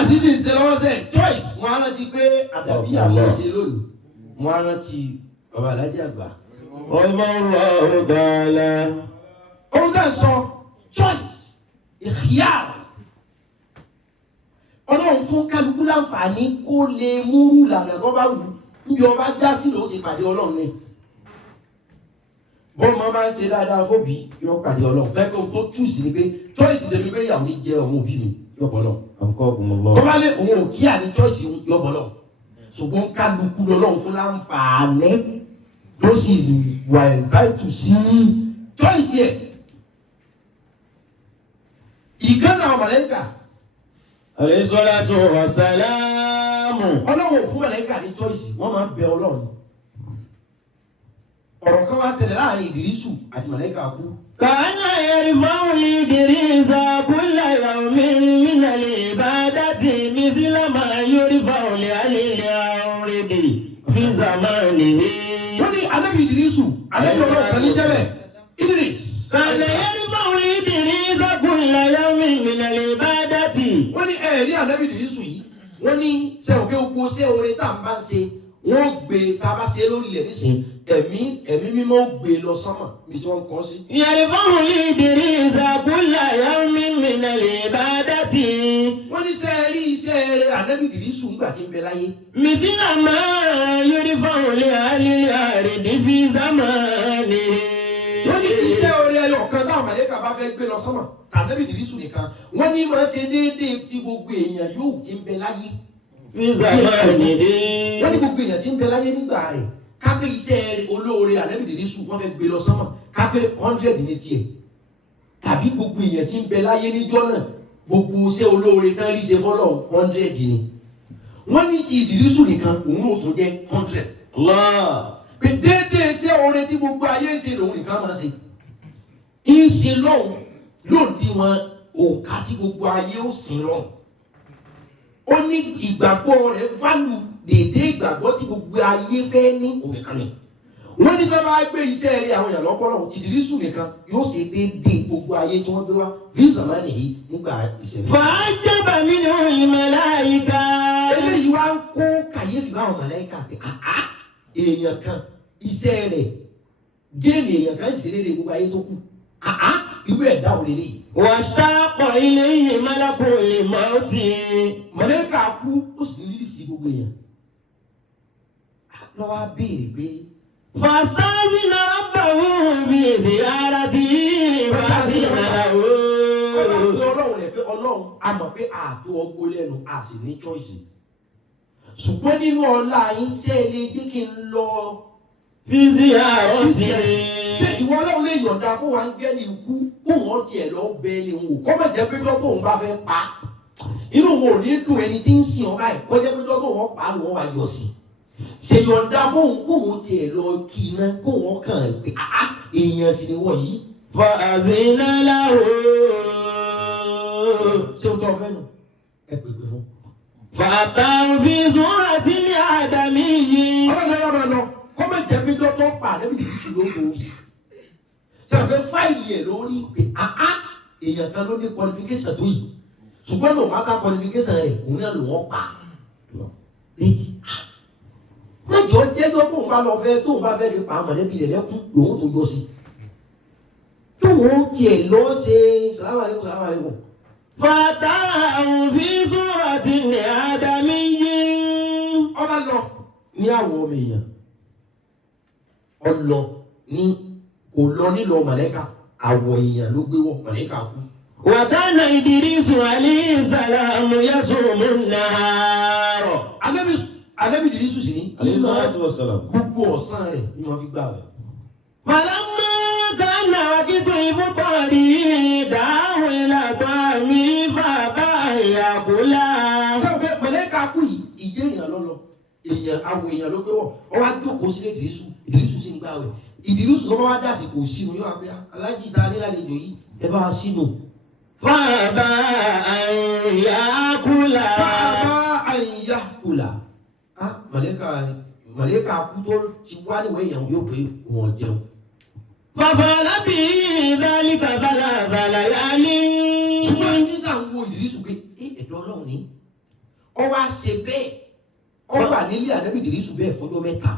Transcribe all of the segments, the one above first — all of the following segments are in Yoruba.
nígbà tí ní ìṣe lọ́wọ́ sẹ́ choice wọn á rántí pé àdàbí àwọn ṣe lónìí wọn á rántí bàbá alájà àgbà. Allahu ta'ala. ohun tá à ń sọ choice ìyá ọlọ́run fún kálukú láǹfààní kó lè múrú ìlànà tó bá wù níbi ọba já sí ló ti pàdé ọlọ́run ní. bọ́ọ̀mọ máa ń ṣe dáadáa fóbi yóò pàdé ọlọ́run kẹ́kọ̀ọ́ tó choose ni pé choice tèmi pé ìyàwó ní jẹ́ ọmọ òbí mi yóò bọ́ lọ. tó bá lé òun ò kí àní choice yóò bọ́ lọ. ṣùgbọ́n kálukú lọ́lọ́run fún láǹfààní ló sì wà entitled sí choice yẹ. ìkànnì àwọn mọ̀lẹ́kà. Alayhi salatu wa salamu. ọlọ́run fún mọ̀lẹ́kà ní choice wọ́n máa ń bẹ ọlọ́run. ọ̀rọ̀ kan wá ṣẹlẹ̀ láàrin Ìdírísù àti mọ̀lẹ́kà kú. Kana yarfa'u Idrisa kulla yawmin min al-ibadati misla ma yarfa'u li al-awridi fi zamanihi. wọ́n ní anábì Ìdírísù anábì ọlọ́run kan ní jẹ́bẹ̀ Idris. Kana yarfa'u Idrisa kulla yawmin min al-ibadati. wọ́n ní ẹ̀rí anábì Ìdírísù yìí wọ́n ní sẹ́wọ̀n pé gbogbo ṣé oore tá à ń bá ń ṣe wọ́n gbé tá a bá ṣe lórí ilẹ̀ nísìnyí ẹ̀mí mímọ́ gbé lọ sánmà bí tí wọ́n kọ́ sí. Yarfa'u Idrisa kulla yawmin min al-ibadati. wọ́n ní sẹ́ẹ̀rí iṣẹ́ rẹ̀ anábì Ìdírísù ńgbà tí ń bẹ láyé. مثل ما يرفع لأهل الأرض في زمانه. wọ́n ní iṣẹ́ oore ẹyọ kan táwọn màlẹ́kà bá fẹ́ gbé lọ sánmà anábì Ìdírísù nìkan wọ́n ní máa ṣe déédéé tí gbogbo èèyàn yóò ti ń bẹ láyé. في زمانه. wọ́n ní gbogbo èèyàn tí ń bẹ láyé nígbà rẹ̀ kápẹ́ iṣẹ́ olóore anábì Ìdírísù wọ́n fẹ́ gbé lọ sánmà kápẹ́ 100 ní tiẹ̀ tàbí gbogbo èèyàn tí ń bẹ láyé níjọ́ náà gbogbo iṣẹ́ olóore tán rí ṣe fọ́lọ̀ 100 ni. wọ́n ní ti Ìdírísù nìkan òun ò tún jẹ́ 100. Allah. pé déédéé iṣẹ́ oore tí gbogbo ayé ń ṣe lòun nìkan máa ṣe. ń ṣe lọ́hùn lòdì wọn òǹkà tí gbogbo ayé ó sìn lọ́hùn. ó ní ìgbàgbọ́ rẹ̀ fálù déédéé ìgbàgbọ́ tí gbogbo ayé fẹ́ ní òun nìkan ni. wọ́n ní bá bá gbé iṣẹ́ rẹ̀ àwọn èèyàn lọ́pọ̀lọ́ ti Ìdírísù nìkan yóò ṣe déédéé gbogbo ayé tí wọ́n gbé wá visa máa nìyí nígbà ìṣẹ̀lẹ̀. فعجب منه الملائكة. eléyìí wá ń kó kàyéfì báwọn màláíkà pé èèyàn kan iṣẹ́ rẹ̀ géèmì èèyàn kan sì léde gbogbo ayé tó kù irú ẹ̀dá ò lélẹ̀. واشتاق إليه ملك الموت. màláíkà kú ó sì ní sí gbogbo èèyàn. lọ́wọ́ á béèrè pé. فاستأذن ربه بزيارته فأذن له. ọlọ́run rẹ̀ pé ọlọ́run a mọ̀ pé ààtò ọgbó lẹ́nu a sì ní choice. ṣùgbọ́n nínú ọlá yín ṣé ẹ lè jẹ́ kí n lọ. بزيارته. ṣé ìwọ ọlọ́run lè yọ̀ǹda fún wa ń gẹ́ ní ikú kó wọ́n tiẹ̀ lọ bẹ́ẹ̀ ni wò kọ́ mọ̀ jẹ́ pé jọ́ tóun bá fẹ́ pa inú wọn ò ní dùn ẹni tí ń sìn ọ́ báyìí kọ́ jẹ́ pé jọ́ tóun wọ́n pa ló wọ́n wá yọ sí ṣe yọ̀ǹda fóun kó wọ́n tiẹ̀ lọ kí iná kó wọ́n kàn pé èèyàn sì ni wọ́n yìí. فأذن له. ṣé o tọ́ fẹ́ nù ẹ pèpè fún. فأتاه في صورة آدمي. ọlọ́run ẹ̀yọ́ máa lọ kọ́ mọ̀ jẹ́ pé jọ́ tó pa àdébí Ìdírísù ló kó yìí. ṣé àgbẹ̀ fáìlì ẹ̀ lórí pé èèyàn kan ló ní qualification tó yìí ṣùgbọ́n lòun á ká qualification rẹ̀ òun náà lò wọ́n pa méjì. mẹ́jọ jẹ́jọ́ tóun bá lọ fẹ́ tóun bá fẹ́ fi pa mọ̀lẹ́bí rẹ̀ lẹ́kún lòun tó yọ sí. tóun tiẹ̀ lọ ṣe sàlámù aláìkùm sàlámù aláìkùm. فأتاه في صورة آدمي. ọba lọ ní àwọ̀ ọmọ èèyàn ọlọ ní kò lọ nílò mọ̀lẹ́kà àwọ̀ èèyàn ló gbé wọ̀ mọ̀lẹ́kà kú. وكان إدريس عليه السلام يصوم النهار. Ànábì Ìdírísù sì ní عليه الصلاة والسلام. gbogbo ọ̀sán rẹ̀ ni wọ́n fi gbà wẹ̀. فلما كان وقت إفطاره دعاه إلى طعامه فأبى أن يأكل. sẹ́wọ̀n pé mọ̀lẹ́kà kú yìí ìjẹ́ èèyàn lọ́lọ́ èèyàn àwọ̀ èèyàn ló gbé wọ̀ ọ wá jókòó sílé Ìdírísù sì ń gbà wẹ̀ Ìdírísù ló bá wá dà sí kò sínú yóò wá pé alájì ta nílàlejò yìí ẹ bá wá sínú. فأبى أن يأكل. fáabá àyà kùlà mọ̀lẹ́kà kú tó ti wá níwẹ̀ èèyàn yóò pé wọ́n jẹun. ففعل به ذلك ثلاث ليال. ṣùgbọ́n ní sàn wo Ìdírísù pé ẹ̀dọ́ ọlọ́run ní ọ wá ṣe bẹ́ẹ̀ ọ wà nílé ànábì Ìdírísù bẹ́ẹ̀ fọjọ́ mẹ́ta.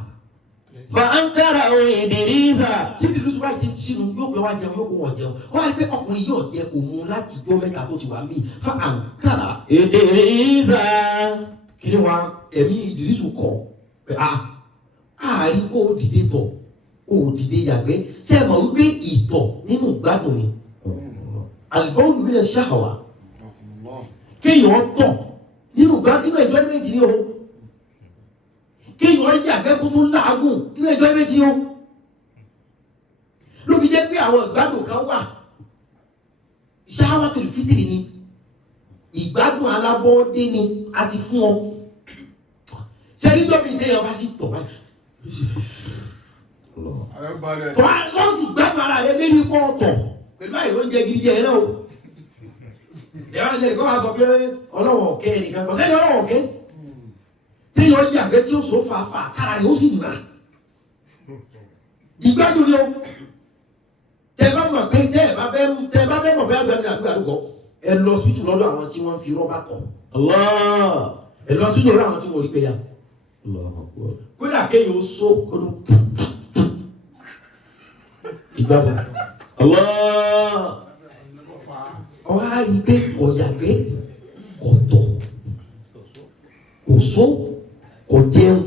فأنكره إدريس tí Ìdírísù bá ti sínú yóò pé wá jẹun yóò kó wọ́n jẹun ó wá rí pé ọkùnrin yóò jẹ kò mú láti jọ́ mẹ́ta tó ti wà ń bì fa àǹkàrà. إدريس kí ni wa ẹ̀mí Ìdírísù kọ̀ pé àárín kó o dìde tọ̀ o ò dìde yàgbẹ́ ṣé ẹ mọ̀ wípé ìtọ̀ nínú ìgbádùn ni àlùbọ́ọ̀lù mi lè ṣàwà kéèyàn tọ̀ nínú enjoyment ni o kéèyàn yàgbẹ́ kó tó láàgùn nínú enjoyment ni o ló fi jẹ́ pé àwọn ìgbádùn kan wà ṣáwátùl fítìrì ni ìgbádùn alábọ́ọ́dé ni a ti fún ọ sẹ́ni tó bí téèyàn bá sì tọ̀ báyìí tọ́ lọ́n sì gbádùn ara rẹ lórí pọ́ọ̀tọ̀ pẹ̀lú àìró oúnjẹ gidi jẹ náà o ìyá ṣe kọ́ máa sọ pé ọlọ́wọ̀ ọ̀kẹ́ nìkan kọ́ sẹ́ni ọlọ́wọ̀ ọ̀kẹ́ téèyàn yàgbẹ́ tí ó so fàáfà tára rẹ̀ ó sì nà ìgbádùn ni o tẹ bá mọ̀ pé tẹ bá fẹ́ mọ̀ bẹ́ẹ̀ gbẹ́ni àgbẹ̀ àdúgbò ẹ lọ síbítù lọ́dọ̀ àwọn tí wọ́n fi rọ́bà tọ̀ ẹ lọ síbítù lọ́dọ̀ àwọn tí wọ́n rí pé ya kódà kéèyàn ó so kódà ìgbádùn ọwọ́ á rí pé kò yàgbẹ́ kò tọ̀ kò so kò jẹun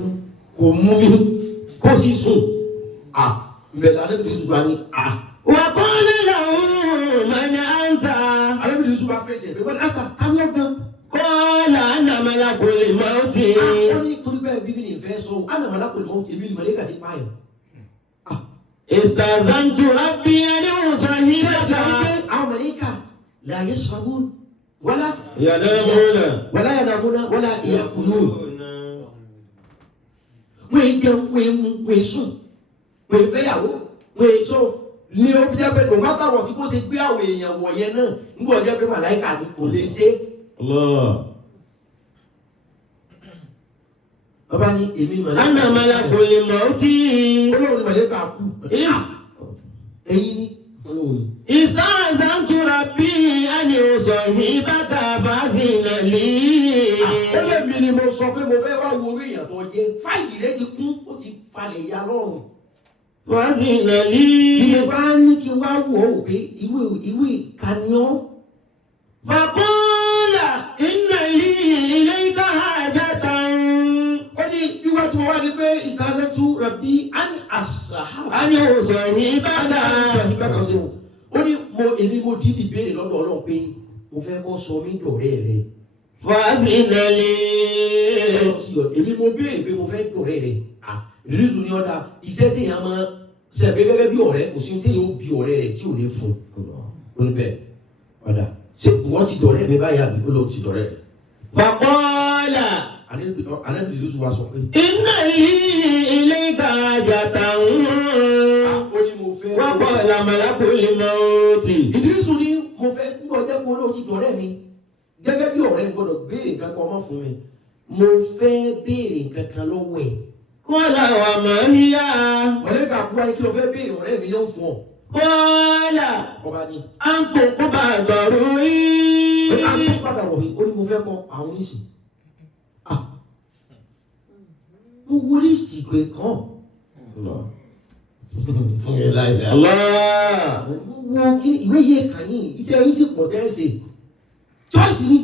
kò mú mi kò sì sùn ìbẹ̀rẹ̀ alẹ́bìrì sùn wá ní وقال له من أنت alẹ́bìrì sùn wá fẹsẹ̀ pé wọ́n ata táwọn gan. قال أنا ملك الموت wọ́n ní torí bẹ́ẹ̀ bíbí ní ìfẹ́ sọ أنا ملك الموت èmi ni màlẹ́kà ti pààyàn. استأذنت ربي أن أصحبك àwọn màlẹ́kà لا يشربون ولا ينامون ينامون ولا يأكلون. wọ́n ń jẹun wọ́n ń mu wọ́n ń sùn wọ́n ń fẹ́yàwó wọ́n ń sọ ní o fi jẹ́ pé no matter what tí kò ṣe gbé àwọn èèyàn wọ̀nyẹn náà ń bọ̀ jẹ́ pé màláìka ni kò lè ṣe. Bàbá ní èmi màláìka. أنا ملك الموت olóòrùn màláìka kú. ẹ̀yin ni olóòrùn. استأذنت ربي أن أصحبك فأذن لي. Ó mi ni mo sọ pé mo fẹ́ wá wo orí èèyàn tó jẹ́ fáìlì rẹ ti kún ó ti falẹ̀ ya lọ́rùn. فأذن لي. Ìyẹn bá ní kí n wá wò ó pé ìwé ìkànnìọ́. فقال إن لي إليك حاجة. Ó ní ìwé tí mo wá ní pé ìsàlẹ̀tù rẹ̀bí àní àṣàhà. أن أصحبك. Ó ní èmi mo dídì béèrè lọ́dọ̀ Ọlọ́run pé mo fẹ́ kó sọ mí dọ̀rẹ́ rẹ̀. فأذن لي. Èmi mo béèrè pé mo fẹ́ dọ̀rẹ́ rẹ̀. Ìrísù ni ọ̀dà iṣẹ́ téèyàn máa ṣẹ̀gbẹ́ gẹ́gẹ́ bí ọ̀rẹ́ kò sí téèyàn ó bí ọ̀rẹ́ rẹ̀ tí ò ní fún un bẹ́ẹ̀ ọ̀dà ṣé wọ́n ti dọ̀rẹ́ mi báyà bí ó lọ ti dọ̀rẹ́ rẹ̀. فقال Ànábì Ìrísù wa sọ pé. إن لي إليك حاجة. Ó ní mo fẹ́. وقال ملك الموت. Ìrísù ni mo fẹ́ gbọ́ jẹ́ kó ló ti dọ̀rẹ́ mi gẹ́gẹ́ bí ọ̀rẹ́ gbọ́dọ̀ béèrè nǹkan kan ọmọ fún mi mo fẹ́ béèrè nǹkan kan lọ́wọ́ ẹ̀. قال وما هي. Mọ̀lẹ́ka kú wáyé kí ló fẹ́ béèrè ọ̀rẹ́ mi yóò fún ọ. قال Ọba ní. أن تقبل ضروري. A tún padà wọ̀ mí ó ní mo fẹ́ kọ àwọn oníṣì. Mo wọlé ìsìnkú kan. Fún mi láì dá. Allah. Mo wo kí ìwé yẹ kàn yín iṣẹ́ yín sì pọ̀ tẹ́sí. Choice ni.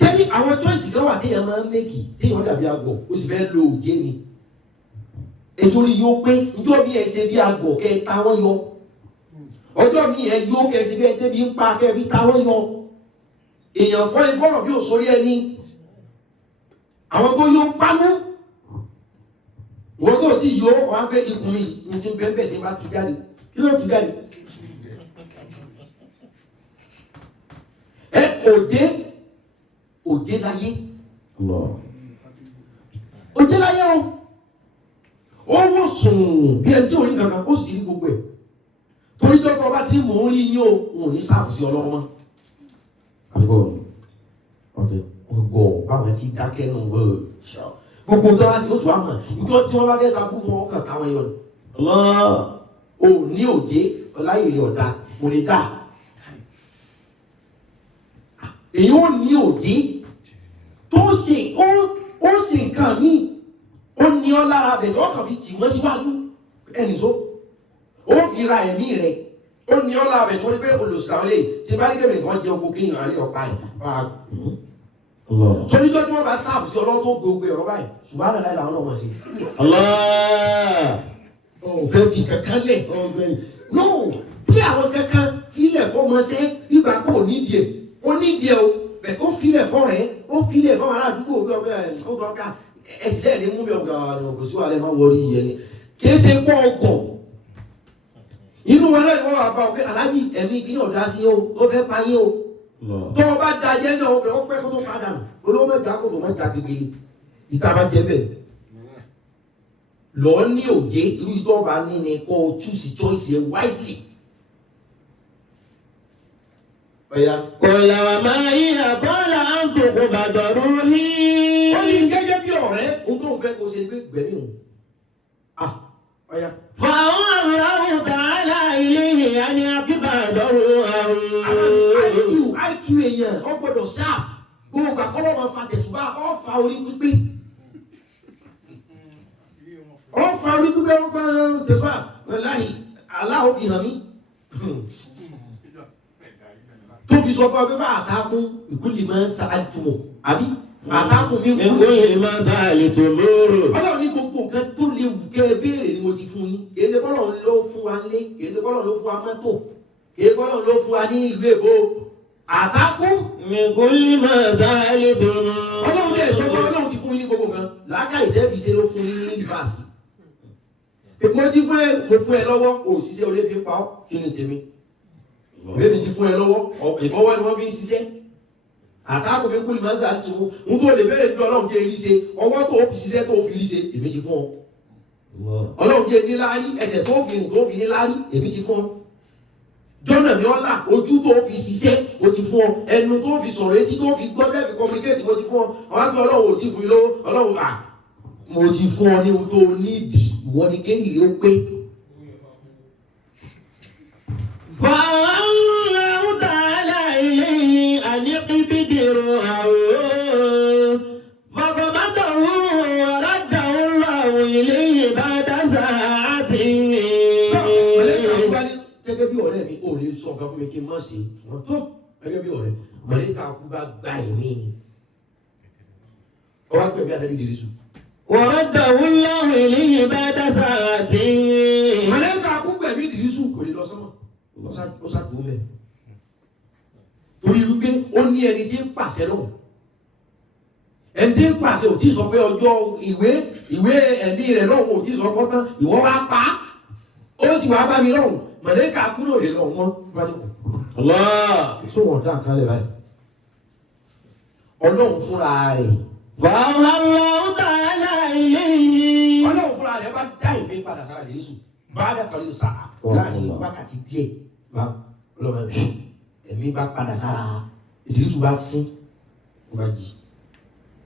Sẹ́ni àwọn choice kan wà téèyàn máa ń mẹ́kì téèyàn dàbí àgọ̀ ó sì fẹ́ lo òjé ni. Ètòrí yóò pé njọ́ bí ẹ ṣe bí àgọ̀ kẹ́ ẹ ta wọ́n yọ. Ọjọ́ mi ẹ yóò kẹ́ ẹ ṣe bí ẹ tẹ́bi ń pa kẹ́ ẹ fi ta wọ́n yọ. Èèyàn fọ́ni fọ́nà bí òṣòrí ẹni. Àwọn tó yóò pánú. Wọ́n tó ti yọ wọ́n á gbé ikùn mi ní ti bẹ́ẹ̀ bẹ́ẹ̀ tí bá tú jáde. Kí ló tú jáde? Òjé láyé. Òjé láyé o. Ó wò sùn bí ẹni tí ò rí kankan ó sì rí gbogbo ẹ̀. Torí dọ́kọ̀ bá ti mò ń rí yín o, wọn ò ní sáàfù sí ọlọ́run mọ́. Àfikọ́ ọ̀kẹ́ ọgọ́ báwọn ti dákẹ́ nù gbogbo tó wá sí oṣù àmọ́ ìjọ tí wọ́n bá fẹ́ sakú fún ọkàn káwọn yọ ni. O ní òjé ọláyè rẹ̀ ọ̀dà kò lè dà. èyí ò ní òde tó ṣe ó ṣe nǹkan míì ó ní ọ lára bẹ̀ tó kàn fi tì wọ́n síwájú ẹnì tó ó fi ra ẹ̀mí rẹ̀ ó ní ọ lára bẹ̀ tó ní pé olùsàwọlé tí bá ní kébìrì kan jẹ oko kí ni àárẹ̀ ọ̀pá ẹ̀ torí tó tí wọ́n bá sáàfù sí ọlọ́run tó gbogbo ẹ̀rọ báyìí ṣùgbọ́n àdàlá ìlànà náà wọ́n ṣe. Òfin fi kankan lẹ̀ no bí àwọn kankan filẹ̀ fọmọṣẹ́ nígbà kó nídìí ẹ̀ ó nídìí ẹ̀ o bẹ̀ ó filẹ̀ fọ́rẹ̀ ó filẹ̀ fọ́mọ aládùúgbò bí ọgbẹ́ ẹ̀ ó dọ́ka ẹ̀sìn lẹ́ẹ̀ ní mú mi ọgbà ọ̀nà kò sí wàhálà ẹ̀ máa wọrí yẹn ni kì í ṣe pọ̀ ọgọ̀ inú wọn lẹ́nu wọn wà bá ọ pé aláàjì ẹ̀mí kí ni ọ̀dà sí o tó fẹ́ pa yín o tó o bá da jẹ́ náà ọ̀pẹ ọ̀pẹ kó tó padà nù olówó mẹ́ta kó tó mẹ́ta gbégbé ìta bá jẹ́ bẹ́ẹ̀ lọ́ọ́ ní òjé irú ìtọ́ ọba ní ni kó o choose choice yẹn wisely. Kọ̀lá wà máa yí àbọ́là ń tòkò bàtọ̀rú ní. Ó ní gẹ́gẹ́ bí ọ̀rẹ́ ohun tó ń fẹ́ kó ṣe pé gbẹ̀mí òun. Fàwọn Allahu ta'ala ilayhi àní akíbàdọ́rù àrùn. IQ èèyàn ọ gbọ́dọ̀ ṣáà gbogbo àkọ́lọ́ wọn fa tẹ̀sùbá ọ fa orí pípé. Ọ fa orí pípé wọn gbọ́ tẹ̀sùbá wàláhì aláwọ̀ fi hàn mí. Tó fi sọ fún ọ pé bá àtàkùn ìkúlì máa ń sa àtúmọ̀ àbí àtàkùn mi ìkúlì máa ń sa àlètòmórò. Ọlọ́run ní gbogbo nǹkan tó lè wù kẹ́ ẹ béèrè ni mo ti fún yín. Kìí ṣe bọ́lọ̀ ló fún wa lé, kìí ṣe bọ́lọ̀ ló fún wa mọ́tò, kìí ṣe bọ́lọ̀ ló fún wa ní ìlú èbó. Àtàkùn ìkúlì máa ń sa àlètòmórò. Ọlọ́run dẹ̀ sọ pé Ọlọ́run ti fún yín ní gbogbo nǹkan. Làákàyè tẹ́ẹ̀fì ṣe ló fún yín ní rìfáàsì. Mo ti fún ẹ, mo fún ẹ lọ́wọ́, òṣìṣẹ́ olébí pa ọ́, kí ni tèmi? Bébí ti fún ẹ lọ́wọ́, ìfọwọ́ ni wọ́n fi ń ṣiṣẹ́. Àtàkùn mi kúlì máa ń sàtú, ń tó lè bẹ̀rẹ̀ ní Ọlọ́run jẹ́ rí ṣe, ọwọ́ tó fi ṣiṣẹ́ tó fi rí ṣe, èmi ti fún ọ. Ọlọ́run jẹ́ níláárí, ẹsẹ̀ tó fi rìn tó fi níláárí, èmi ti fún ọ. Jọ́nà mi ọ̀la, ojú tó fi ṣiṣẹ́, mo ti fún ọ. Ẹnu tó fi sọ̀rọ̀, etí tó fi gbọ́, tẹ́ẹ̀fì communicate, mo ti fún ọ. Àwọn àgbẹ̀ Ọlọ́run ò tí fún mi lówó, Ọlọ́run mo ti fún ọ ní ohun tó nídìí, ìwọ ni kéènì rẹ ó pé. Fàwọn ta'ala ilayhi àní kíbìdìrò àrùn. Fọkànbátàwò ọ̀rọ̀dàwò lọ́wọ́ ilayhi ba'da sa'atin. Gẹ́gẹ́ bí ọ̀rẹ́ mi, ò lè sọ ọ̀gá fún mi kí n má ṣe wọ́n tó gẹ́gẹ́ bí ọ̀rẹ́. Màlẹ́kà kú bá gba ẹ̀mí. Ọwọ́ pẹ̀lú Ànábì Ìdírísù. Ọ̀rọ̀dàwò lọ́wọ́ ilayhi ba'da sa'atin. Màlẹ́kà kú pẹ̀lú Ìdírísù kò lè lọ sọ́mọ̀. Ó ṣàtò mẹ́. Torí wípé ó ní ẹni tí ń pàṣẹ lọ́wọ́. Ẹni tí ń pàṣẹ ò tí sọ pé ọjọ́ ìwé ẹ̀mí rẹ̀ lọ́wọ́ ò tí sọ pọ́ tán ìwọ wá pa á. Ó sì wá bá mi lọ́wọ́. Màlẹ́kà kúrò lè lọ wọ́n bá ní kù. Sọ wọ́n dá àkálẹ̀ báyìí. Ọlọ́run fúnra rẹ̀. Fàwọn Allahu ta'ala ilayhi. Ọlọ́run fúnra rẹ̀ bá dá ìwé padà sára Jésù. Bá dà kọ́lé sáà láàrin wákàtí díẹ̀ bá ọlọ́run ẹ̀mí bá padà sára Ìdírísù bá sín ó bá jí.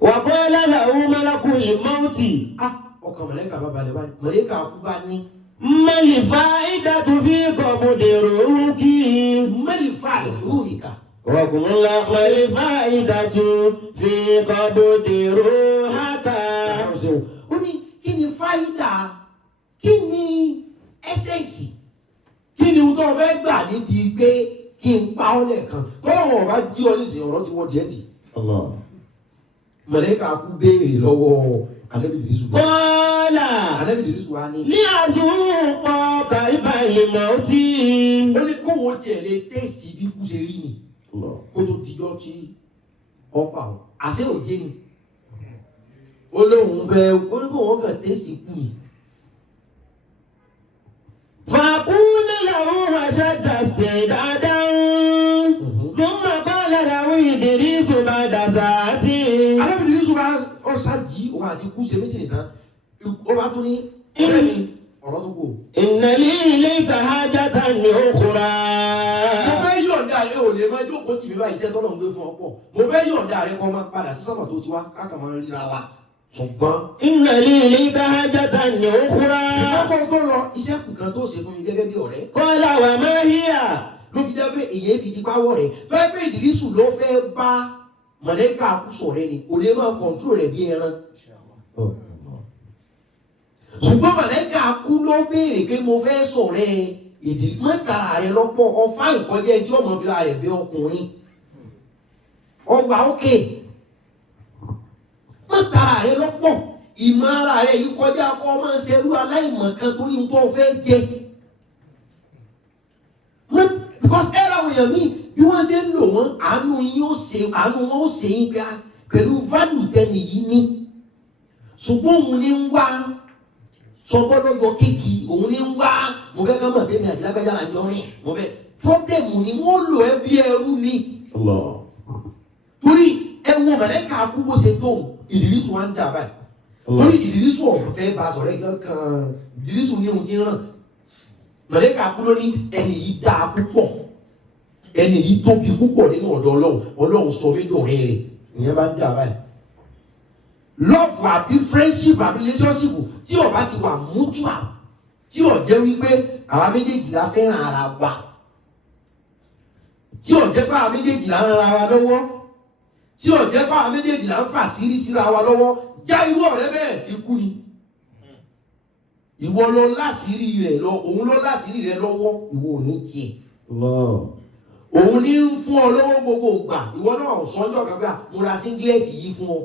Wa qala lahu malakul mawti. Ọkàn mọ̀lẹ́kà bá balẹ̀ báyìí mọ̀lẹ́kà kú bá ní. Mal fa'idatu fi qabdi ruhi. Mal fa'idatu ruhika. Wa qala mal fa'idatu fi qabdi ruhika. Ó ní kí ni fáídà kí ni ẹsẹ̀nsì kí ni ohun tó fẹ́ gbà níbi pé kí n pa ọ́ lẹ́ẹ̀kan tọ́lọ́wọ́n bá jí ọ nísìnyí ọ̀rọ̀ tí wọ́n jẹ́ dì. Mọ̀lẹ́kà kú béèrè lọ́wọ́ Ànábì Ìdírísù. Bọ́lá Ànábì Ìdírísù wa ní. ní àsùnwọ̀n kàríbà ìmọ̀ tí. Ó ní kó wọ́n tiẹ̀ lè tẹ́sì bí kú ṣe rí ni kó tó dijọ́ tí ọ̀pá ọ̀ àṣẹ òjé ni. Ó lóun fẹ́ ó ní kó wọ́n kàn tẹ́sì kú ni. فأقول له وشد استعدادا ثم قال له إدريس بعد ساعة. Ànábì Ìdírísù bá ọ̀sá jí òun àti kú ṣe méjì nìkan ó bá tún ní ọ̀rẹ́ mi ọ̀rọ̀ tó kù. إن لي إليك حاجة أخرى. Mo fẹ́ yọ̀ǹda rẹ ò lè máa jókòó tì mí bá iṣẹ́ tọ́lọ̀ ń gbé fún ọ pọ̀. Mo fẹ́ yọ̀ǹda rẹ kó máa padà sí sọ́mọ̀ tó ti wá káàkà máa ríra wa. Ṣùgbọ́n. إن لي إليك حاجة أخرى. Ìkọ́kọ́ tó lọ iṣẹ́ kù kan tó ṣe fún mi gẹ́gẹ́ bí ọ̀rẹ́. قال وما هي. ló fi jẹ́ pé èyí fi ti pàwọ́ rẹ̀ tó ẹ pé Ìdírísù ló fẹ́ bá mọ̀lẹ́kà àkúsọ̀ rẹ̀ ni kò lè máa kọ̀ǹtúrò rẹ̀ bí ẹran. ṣùgbọ́n mọ̀lẹ́kà kú ló béèrè pé mo fẹ́ sọ̀rẹ́ ìdí mọ́tàrà rẹ̀ lọ́pọ̀ ọ̀fà ìkọjá tí ọmọ fìlà rẹ̀ bí ọkùnrin ọgbà òkè mọ́tàrà rẹ̀ lọ́pọ̀ ìmọ̀ ara rẹ̀ yìí kọjá kọ́ máa ń ṣerú aláìmọ̀ kan torí ń tó fẹ́ jẹ. Because ẹ̀rọ àwọn èèyàn míì bí wọ́n ṣe ń lò wọ́n àánú wọn ó ṣe yín ga pẹ̀lú value tẹ́lẹ̀ yìí ní. ṣùgbọ́n òun ní ń wá sọgbọ́dọ̀ yọ kéèkì òun ní ń wá mo fẹ́ kán mọ̀ pé mi àti lágbájá là ń jọ rìn mo fẹ́ problem ni wọ́n lò ẹ́ bí ẹrú ni. torí ẹ̀wọ̀n mọ̀lẹ́kà kú bó ṣe tó Ìdírísù wá ń dà báyìí. torí Ìdírísù ọ̀rọ̀ fẹ́ bá sọ̀rọ̀ ẹ̀gbọ́n kan Ìdírísù ní ohun tí ń ràn mọ̀lẹ́kà kúrò ní ẹni yìí dáa púpọ̀ ẹni yìí tóbi púpọ̀ nínú ọ̀dọ̀ Ọlọ́run sọ mí dọ̀rẹ́ rẹ̀ ìyẹn bá ń dà báyìí. love àbí friendship àbí relationship tí ó bá ti wà mutual tí ó jẹ́ wípé àwa méjèèjì la fẹ́ràn ara wa tí ó jẹ́ pé àwa méjèèjì la ń ran ara wa lọ́wọ́ tí ó jẹ́ pé àwa méjèèjì la ń fà síra wa lọ́wọ́ já irú ọ̀rẹ́ bẹ́ẹ̀ ikú ni. Ìwọ ló láṣìírí rẹ̀ lọ òun ló láṣìírí rẹ̀ lọ́wọ́ ìwọ ò ní tiẹ̀. Òun ní ń fún ọ lọ́wọ́ gbogbo ìgbà ìwọ náà sọ́njọ́ kan pé mo ra síngílẹ̀tì yìí fún ọ.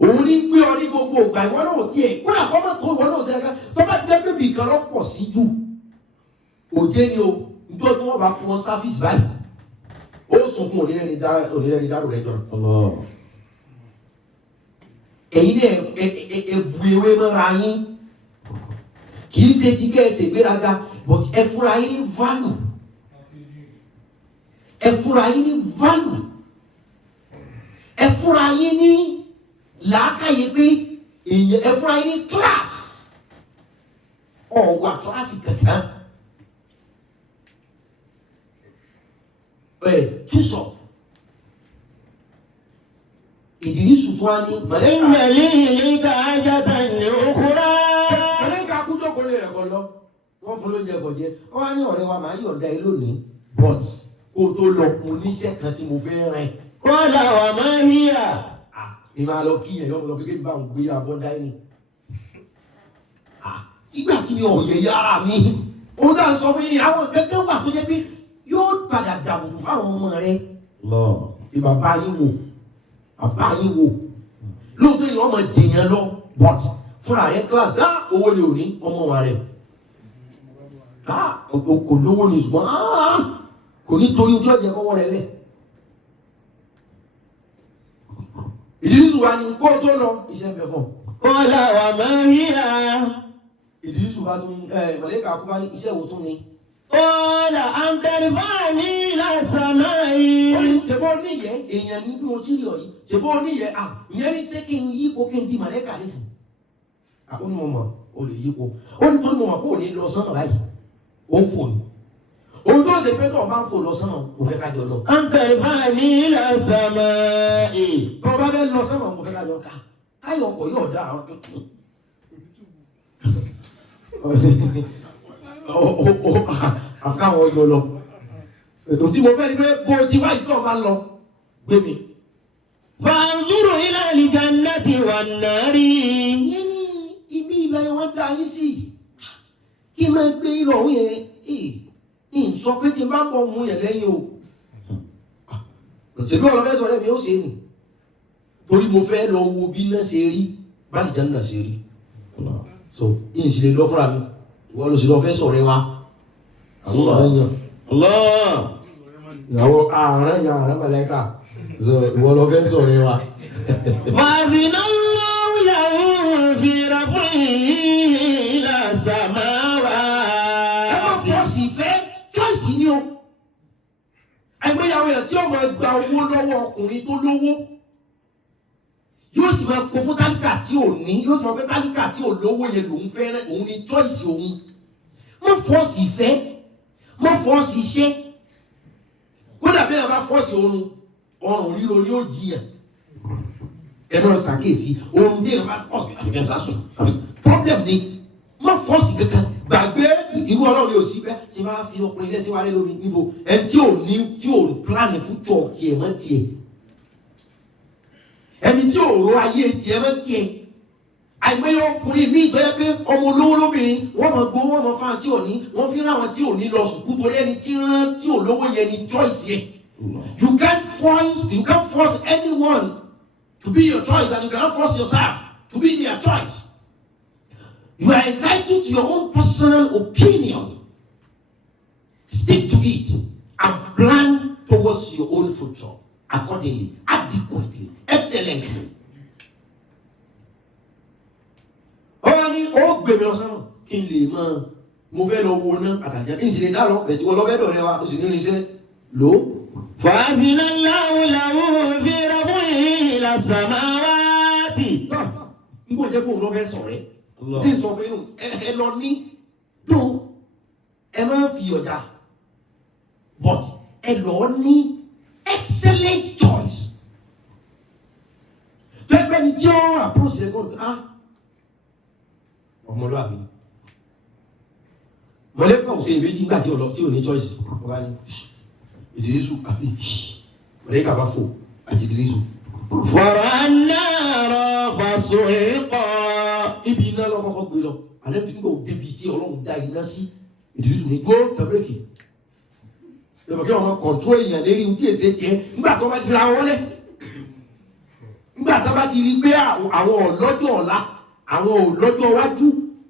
Òun ní gbé ọ ní gbogbo ìgbà ìwọ náà ò tiẹ̀ kódà kọ́ mọ̀ tó ìwọ náà ṣe kan tó bá jẹ́ pé bìkan lọ́pọ̀ sí jù òjé ni o nítorí tí wọ́n bá fún ọ sáfíìsì báyìí ó sunkún onírẹ́ni dárò rẹ̀ jọ. Ẹ̀yin náà ẹ̀bù ewé mọ́ra yín kì í ṣe ti kẹ́ ẹ ṣègbéraga but ẹ fúnra yín ní value ẹ fúnra yín ní value ẹ fúnra yín ní làákàyè pé ẹ fúnra yín ní class ọ̀wà kíláàsì kankan túsọ̀. Ìdírísù tó wá ní mọ̀lẹ́kà ajata ní òkúra. Mọ̀lẹ́kà kú tó kórè rẹ̀ kọ lọ. Wọ́n fún lóúnjẹ kọ̀ jẹ́. Wọ́n wá ní ọ̀rẹ́ wa máa yọ̀ǹda ẹ lónìí. But kó tó lọ mo níṣẹ́ kan tí mo fẹ́ rìn. Kọ́lá wà máa ń yíyà. Ìmọ̀ àlọ́ kí yẹn yọ̀ọ́ kékeré bá òun gbé abọ́ dání. Ìgbà tí mi ò yẹ yára mi. Ó dà sọ fún yín àwọn kẹ́kẹ́ wà tó jẹ́ pé yóò padà dàbùkù fáwọn ọmọ rẹ̀. Ìbàbá yín wò. Bàbá yín wò lóòótọ́ yìí wọ́n mọ̀ jìyàn lọ but fúnra rẹ̀ class owó ni ò ní ọmọ wa rẹ̀ kò lówó ni ṣùgbọ́n kò ní torí ojú ọ̀jẹ̀ kọ́wọ́ rẹ̀ lẹ̀. Ìdírísù wa ni kó tó lọ iṣẹ́ ń bẹ fún. Kọ́lá wà máa ń yíyà. Ìdírísù bá tún mọ̀lẹ́kà kú bá ní iṣẹ́ wo tún ni. Kọ́lá àǹtẹ̀rìfà ní lásàmá yìí. Ṣèbó níyẹ èèyàn ní bí mo ti rí ọ yìí ṣèbó níyẹ ìyẹn ní ṣé kí n yípo kí n di mọ̀lẹ́kà nísìn. Ó ní mo mọ̀ o lè yípo ó ní tó ní mo mọ̀ kó o ní lọ sọ́nà báyìí ó ń fò ní. Ohun tó ṣe pé tó o bá ń fò lọ sọ́nà mo fẹ́ ká jọ lọ. Àǹtẹ̀rìfà ní lásàmá yìí. Tó o bá fẹ́ lọ sọ́nà mo fẹ́ ká jọ ká káyọ̀ ọkọ̀ yóò dá àwọn àkáwọn ọjọ́ lọ. Ètò tí mo fẹ́ ní pé bó ti wáyé tó bá lọ gbé mi. Fàǹdúrù ila al-jannati wan-nari. Ìyẹn ní ibi ilẹ̀ wọn dá yín sí. Kí n máa gbé ìrọ̀rùn yẹn ní sọ pé tí n bá bọ̀ mú yẹn lẹ́yìn o. Ṣèbí ọ̀rọ̀ fẹ́ sọ rẹ̀ mi ó ṣe é nì. Torí mo fẹ́ lọ wo bí náà ṣe rí báyìí jẹ́ náà ṣe rí. So yìí sì lè lọ fúnra mi. Ìwọ ló sì lọ fẹ́ sọ̀rọ̀ wa. Àwọn ọ̀rẹ́ yẹn. Ìyàwó ààrẹ yẹn ààrẹ mọ̀lẹ́kà. Ìwọ lọ fẹ́ sọ̀rọ̀ wa. Fàzínà lọ́wọ́ fi rafihi ila samawa. Ẹ má fọ́ọ̀sì fẹ́ choice ni o. Ẹgbẹ́yàwó yẹn tí ó máa gba owó lọ́wọ́ ọkùnrin tó lówó. Yóò sì máa kó fún tálíkà tí ò ní. Yóò sì máa pé tálíkà tí ò lówó yẹn lòun fẹ́ràn òun ni choice òun. Má fọ́ọ̀sì fẹ́. Má fọ́ọ̀sì iṣẹ́. Kódà bí ẹ bá fọ́ọ̀sì ọrùn ríro ni ó jiyàn. Ẹ máa ṣàkíyèsí oorun bí ẹ bá fọ́ọ̀sì àfikẹ́ sásùn. Problem ni má fọ́ọ̀sì kankan gbàgbé ìwọ Ọlọ́run yóò sí bẹ́ẹ̀ tí máa fi ọkùnrin lẹ́sìn wálé lórí níbo ẹ tí ò pílánì fún tọ̀ tiẹ̀ mọ́ tiẹ̀ ẹni tí ò ro ayé tiẹ̀ mọ́ tiẹ̀ àìmọye ọkùnrin míì tó yẹ pé ọmọ olówó lóbìnrin wọ́n mọ̀ gbowó wọ́n mọ̀ fáwọn tí ò ní wọ́n fi ráwọn tí ò ní lọ sùkú torí ẹni tí rán tí ò lówó yẹn ni choice yẹn. You can't force anyone to be your choice, and you cannot force yourself to be their choice. You are entitled to your own personal opinion. Stick to it and plan towards your own future accordingly, adequately, excellently. Ó ní ó gbé mi lọ sọ́nà kí n lè mọ̀ mo fẹ́ lọ wo ná àtàjà kí n sì lè dá lọ bẹ̀tí wọ́n lọ fẹ́ dọ̀rẹ́ wa ó sì nínú iṣẹ́ lò ó. فأذن الله له في ربعه إلى السماوات. N kò jẹ́ kó o lọ fẹ́ sọ̀rẹ́. Tí n sọ fún inú ẹ lọ ní tó ẹ máa fi ọjà but ẹ lọ ní excellent choice. Pẹ́pẹ́ ni tí ó approach rẹ̀ kọ́ ọmọlúwàbí. Mọ̀lẹ́kọ̀ ò ṣe ìbejì nígbà tí ò ní choice. Wọ́n bá ní Ìdírísù àfi mọ̀lẹ́kà bá fò àti Ìdírísù. فرأى النار فصعق. Ibi iná lọ kọ́kọ́ gbé lọ. Àlẹ́ bí nígbà òde bíi tí Ọlọ́run dá iná sí Ìdírísù ní gbó tàbílẹ̀kì. Ìjọba kí wọ́n kọ̀ntró èèyàn lérí ohun tí èsè tiẹ̀ nígbà tó bá ti ra wọlé. Nígbà tó bá ti rí pé àwọn ọlọ́jọ́ ọ̀la, àwọn ọlọ́jọ́ iwájú,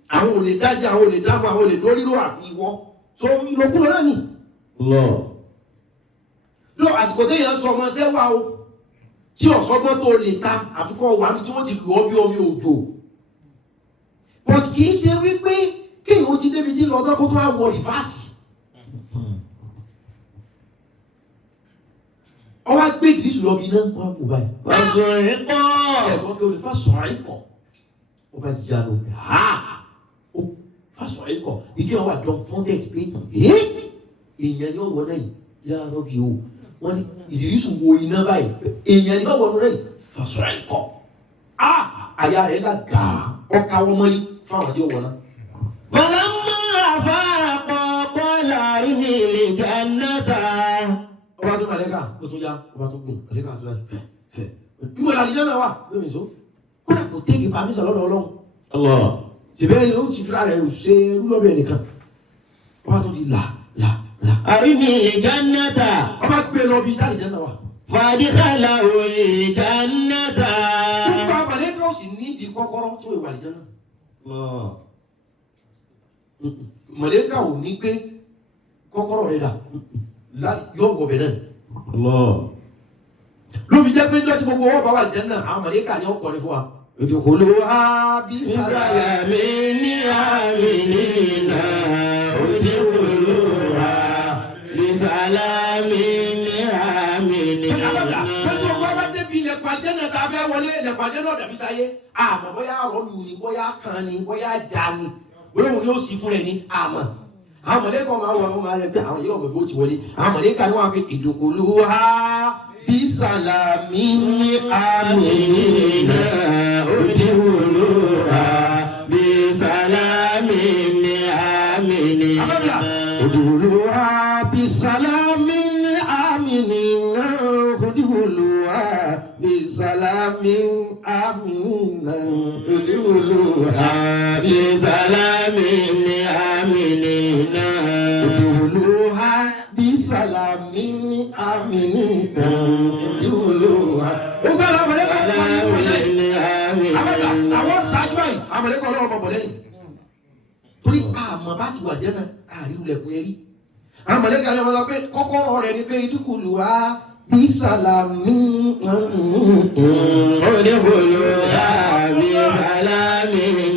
àwọn ò lè dájà, àwọn ò lè dáàbò, àwọn ò lè dórí ló àfi wọ́. So ìlòkulò náà ni. Lọ àsìkò téèyàn sọ ọmọ ṣẹ́ wà o. Tí ọ̀sọ́gbọ́n tó lè ta àfikọ́ wà ní tí wọ́n ti lù ọ́ bí omi òjò. But kì í ṣe wípé kéèyàn ti débi tí lọ́dọ́ kó tó wá wọ rìfáàsì. Ọwọ́ á gbé Ìdírísù lọ bí iná wọ́n kú báyìí. فصعق. Ẹ̀gbọ́n pé olùfàsọ̀rọ̀ ikọ̀. Ó bá jíjà lọ bẹ̀ ó fàsọ̀rọ̀ ikọ̀. Igi wọn wà dumbfounded pé èèyàn ni ó wọ náà yìí yára rọ́bì o. Wọ́n ní Ìdírísù wo iná báyìí èèyàn ni bá wọnú rẹ̀ fàṣọ ikọ̀ àyà rẹ̀ là gàá ọkà wọn mọ́ni fáwọn tí ó wọ̀ náà. فلما أفاق قال إني الجنة. Ọba tó màlẹ́kà ó tó yá ọba tó gùn màlẹ́kà tó yá fẹ́. Ìwé àdìjọ́ náà wà bẹ́ẹ̀ mi sọ. Kódà kò téèkì pàmísà lọ́dọ̀ Ọlọ́run. Ṣèbẹ́ ni ó ti fúra rẹ̀ ṣe rúlọ́bẹ̀ nìkan. Ọba tó di là. أرني الجنة. Ọba gbé lọ bí ìdálìjẹ́ náà wà. فادخله الجنة. Gbogbo àmàlẹ́kà ó sì ní ìdí kọ́kọ́rọ́ tó ìwà àdìjọ́ náà. Màlẹ́kà ò ní pé kọ́kọ́rọ́ rẹ̀ dà yóò wọ̀ bẹ̀ náà. Ló fi jẹ́ pé jọ́jú gbogbo wọn bá wà àdìjẹ́ náà àwọn màlẹ́kà ni ó kọrin fún wa. Udkhuluha bisalamin aminina. Udkhuluha bisalamin aminina. Pẹ̀lú ọgbà bá débi ilẹ̀kùn àjẹ́ náà tá a fẹ́ wọlé ilẹ̀kùn àjẹ́ náà dàbí táyé. Àmọ́ bóyá rọ́ọ̀lù ni, bóyá kan ni, bóyá já ni, bóyá òun ni ó sì fún rẹ̀ ní àmọ́. Àwọn mọ̀lẹ́kọ̀ máa wọ àwọn máa rẹ̀ pé àwọn yóò gbẹ̀ bó ti wọlé. Àwọn mọ̀lẹ́kà ni wọ́n á fi udkhuluha bisalamin aminina. Udkhuluha bisalamin aminina. Udkhuluha bisalamin aminina. Udkhuluha bisalamin aminina. Udkhuluha bisalamin aminina. Udkhuluha bisalamin aminina. Udkhuluha. Ó gbọ́dọ̀ àmọ̀lẹ́kọ̀ àwọn ṣáájú àyè àmọ̀lẹ́kọ̀ ọlọ́run ọmọ lẹ́yìn. Torí àmọ̀ bá ti wà jẹ́ náà àríwulẹ̀kùn ẹ̀rí. Àmọ̀lẹ́kọ̀ ọlọ́run sọ pé kọ́kọ́rọ́ rẹ̀ ni pé udkhuluha bisalamin. Udkhuluha bisalamin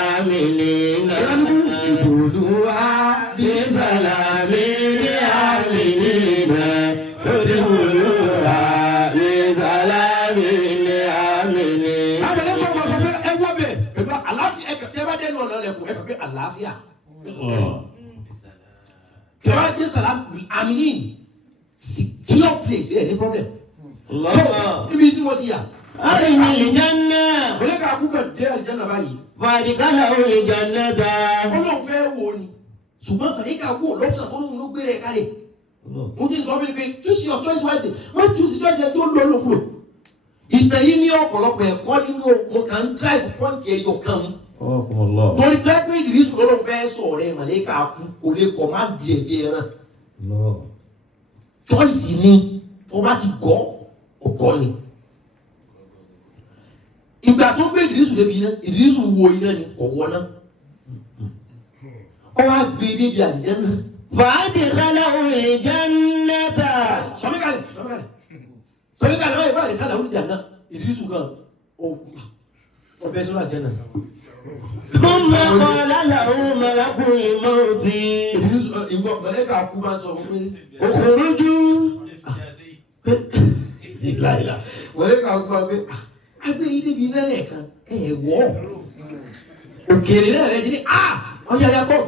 aminina. Udkhuluha bisalamin aminina. Udkhuluha bisalamin aminina. Àmọ̀lẹ́kọ̀ ọmọ sọ pé ẹ wọ́ bẹ̀ pẹ̀lú àlàáfíà ẹ bá dẹ́nu ọ̀nà lẹ̀kùn ẹ fẹ́ pé àlàáfíà. Kí wọ́n á gbé sàlámù aminin. Secure place ẹ ní problem. Ibi tí mo ti yà. أرني الجنة. Mọ̀lẹ́kà àkúkọ̀ dé àlìjánà báyìí. فادخله الجنة. Ọlọ́run fẹ́ wò ni. ṣùgbọ́n màlẹ́kà kú lọ́pùsà tó lóun ló gbé rẹ̀ kalẹ̀ mo ti sọ fún mi pé choose your choice wisely wọ́n choose choice ẹ̀ tó lọ lókùrò ìtàn yìí ní ọ̀pọ̀lọpọ̀ ẹ̀kọ́ nínú mo kàn ń drive point ẹ̀yọ kan torí pé Ìdírísù lọ́rọ̀ fẹ́ sọ̀rọ̀ rẹ̀ màlẹ́kà kú kò lè kọ̀ má di ẹ̀bí ẹran choice ni tó bá ti gọ́ ọ̀gọ́ ni ìgbà tó gbé Ìdírísù débi iná Ìdírísù wo iná ni ọ̀wọ́ náà ó wá gbé débi àlìjánnà فأدخله الجنة sọmíkàlì wọ́n yẹ bá àdìkálà olùjànà Ìdírísù kan ọbẹ̀ sọ́rọ̀ àjẹ́nà ثم قال له ملك الموت ìgbọ́ mẹ́lẹ́kà kú bá sọ fún mi اخرجوا ìlàìlà mẹ́lẹ́kà kú bá gbé agbé yìí débi iná lẹ́ẹ̀kan ẹ̀wọ́ òkèèrè náà rẹ̀ ti ní ọjà ya tọ́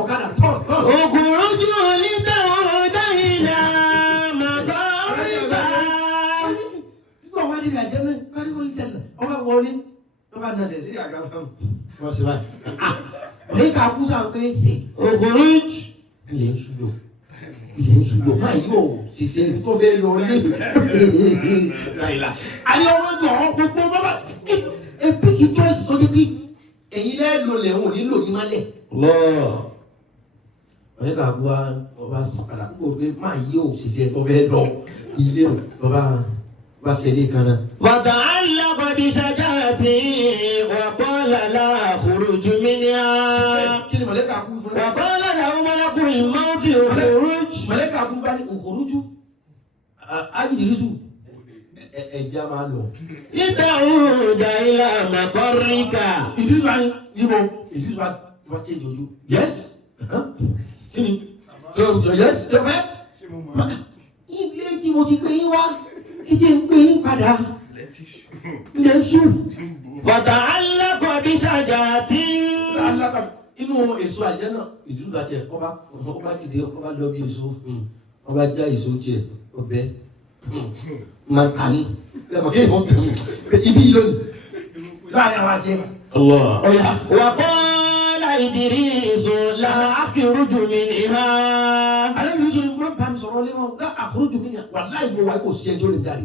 ọ̀kadà tọ́ اخرجوا لتعود إلى مغاربها nígbà wá níbi àjẹ́mẹ́ káríwọ́ ní jẹ́nà ọba wọlé tó bá nàṣẹ̀ sí àga wọ́n sì báyìí mẹ́lẹ́kà kú sáà pé اخرج ilẹ̀ ń ṣùgbọ́n máa yóò ṣiṣẹ́ ibi tó fẹ́ lọ lé àní ọmọ ẹgbẹ́ ọ̀hún gbogbo bàbá ebi kì í tó ẹ̀sìn tó dé bí ẹ̀yin lẹ́ẹ̀ lò lẹ́hùn nílò ní mọ́lẹ̀. ọ̀rẹ́ kà wá ọba padà kúkú pé máa yóò ṣiṣẹ́ tó fẹ́ lọ ilé ọba ṣẹlẹ̀ kan náà. وتعلق بشجرة وقال لا أخرج منها kí ni mọ̀lẹ́kà kú fún ẹ. وقال له ملك الموت اخرج mọ̀lẹ́kà kú bá ní òkòrújú Ìdírísù ẹ̀já máa lọ. لتعود إلى مقرك Ìdírísù bá ní níbo Ìdírísù bá tẹ̀ ní ojú yes kí ni yes ló fẹ́ ilé tí mo ti gbé yín wá ìdí ń gbé yín padà ilé ń sùn. وتعلق بشجرة inú èso àjẹ́ náà Ìdírísù bá tiẹ̀ ọba dìde ọba lọ bí èso ọba já èso tiẹ̀ ọbẹ̀ máa ta ní ẹ̀mọ̀ kí ìbọn tẹ̀ ibi yìí lónìí láàrin àwọn àti ẹ̀. ọ̀yà وقال إدريس لا أخرج منها alẹ́ mi sọ ni wọ́n bá mi sọ̀rọ̀ lé wọn lá àkúrújù mi ni wà láì mọ̀ wá kò sí ẹjọ́ lè jáde.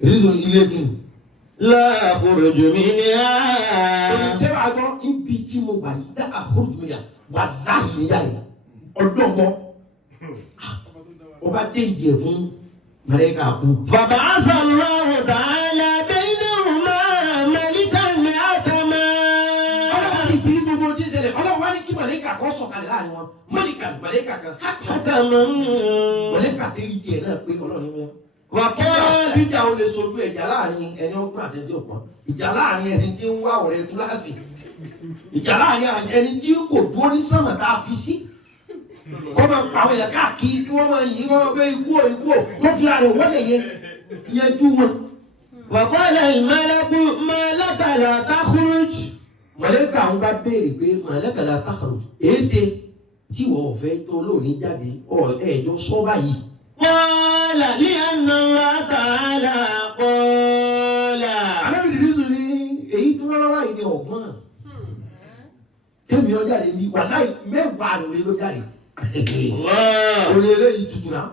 Ìdírísù ilé kí ni. لا أخرج منها Ṣé wàá gbọ́ ibi tí mo wà yìí lá àkúrújù mi ni wà láì ní jáde ọdọ́gbọ́ ọba tẹ̀jì ẹ̀ fún mẹ́rẹ́kà kú. فبعث الله تعالى بينهما ملكا حكما Ọlọ́run sì ti rí gbogbo ojú ìṣẹ̀lẹ̀ Ọlọ́run wá ní kí mẹ́rẹ́kà kọ́ sọ̀kalẹ̀ láàrin wọn mẹ́rẹ́kà kan حكما mẹ́rẹ́kà tẹ́lẹ̀ tiẹ̀ náà pé Ọlọ́run yẹn. وقال Ìjà o lè sojú ẹ̀jà láàrin ẹni ọgbọ́n àtẹ̀jì ọ̀pọ̀ ìjà láàrin ẹni tí ń wá ọ̀rẹ́ kíláàsì ìjà láàrin ẹni tí kò dúró ní sánmà tá a fi sí. Wọ́n máa pa àwọn èèyàn káàkiri kí wọ́n máa yìn wọ́n máa gbé ikú ò tó fi àrẹ̀ wọ́lẹ̀ yẹn jú wọn. وقال الملك ما لك لا تخرج Mọ̀lẹ́kà àwọn bá béèrè pé mọ̀lẹ́kà la tàkàrò èé ṣe tí wọ́n fẹ́ tó lónìí jáde ẹ̀ẹ́dọ́ sọ́ báyìí. قال لأن الله تعالى قال Àlẹ́ Ìdírísù ní èyí tí wọ́n rárá yìí ní ọ̀gbọ́n. Kémi ọjà rẹ̀ ní wàláì mẹ́wàá rẹ̀ ló jáde. Orí eléyìí tutù náà.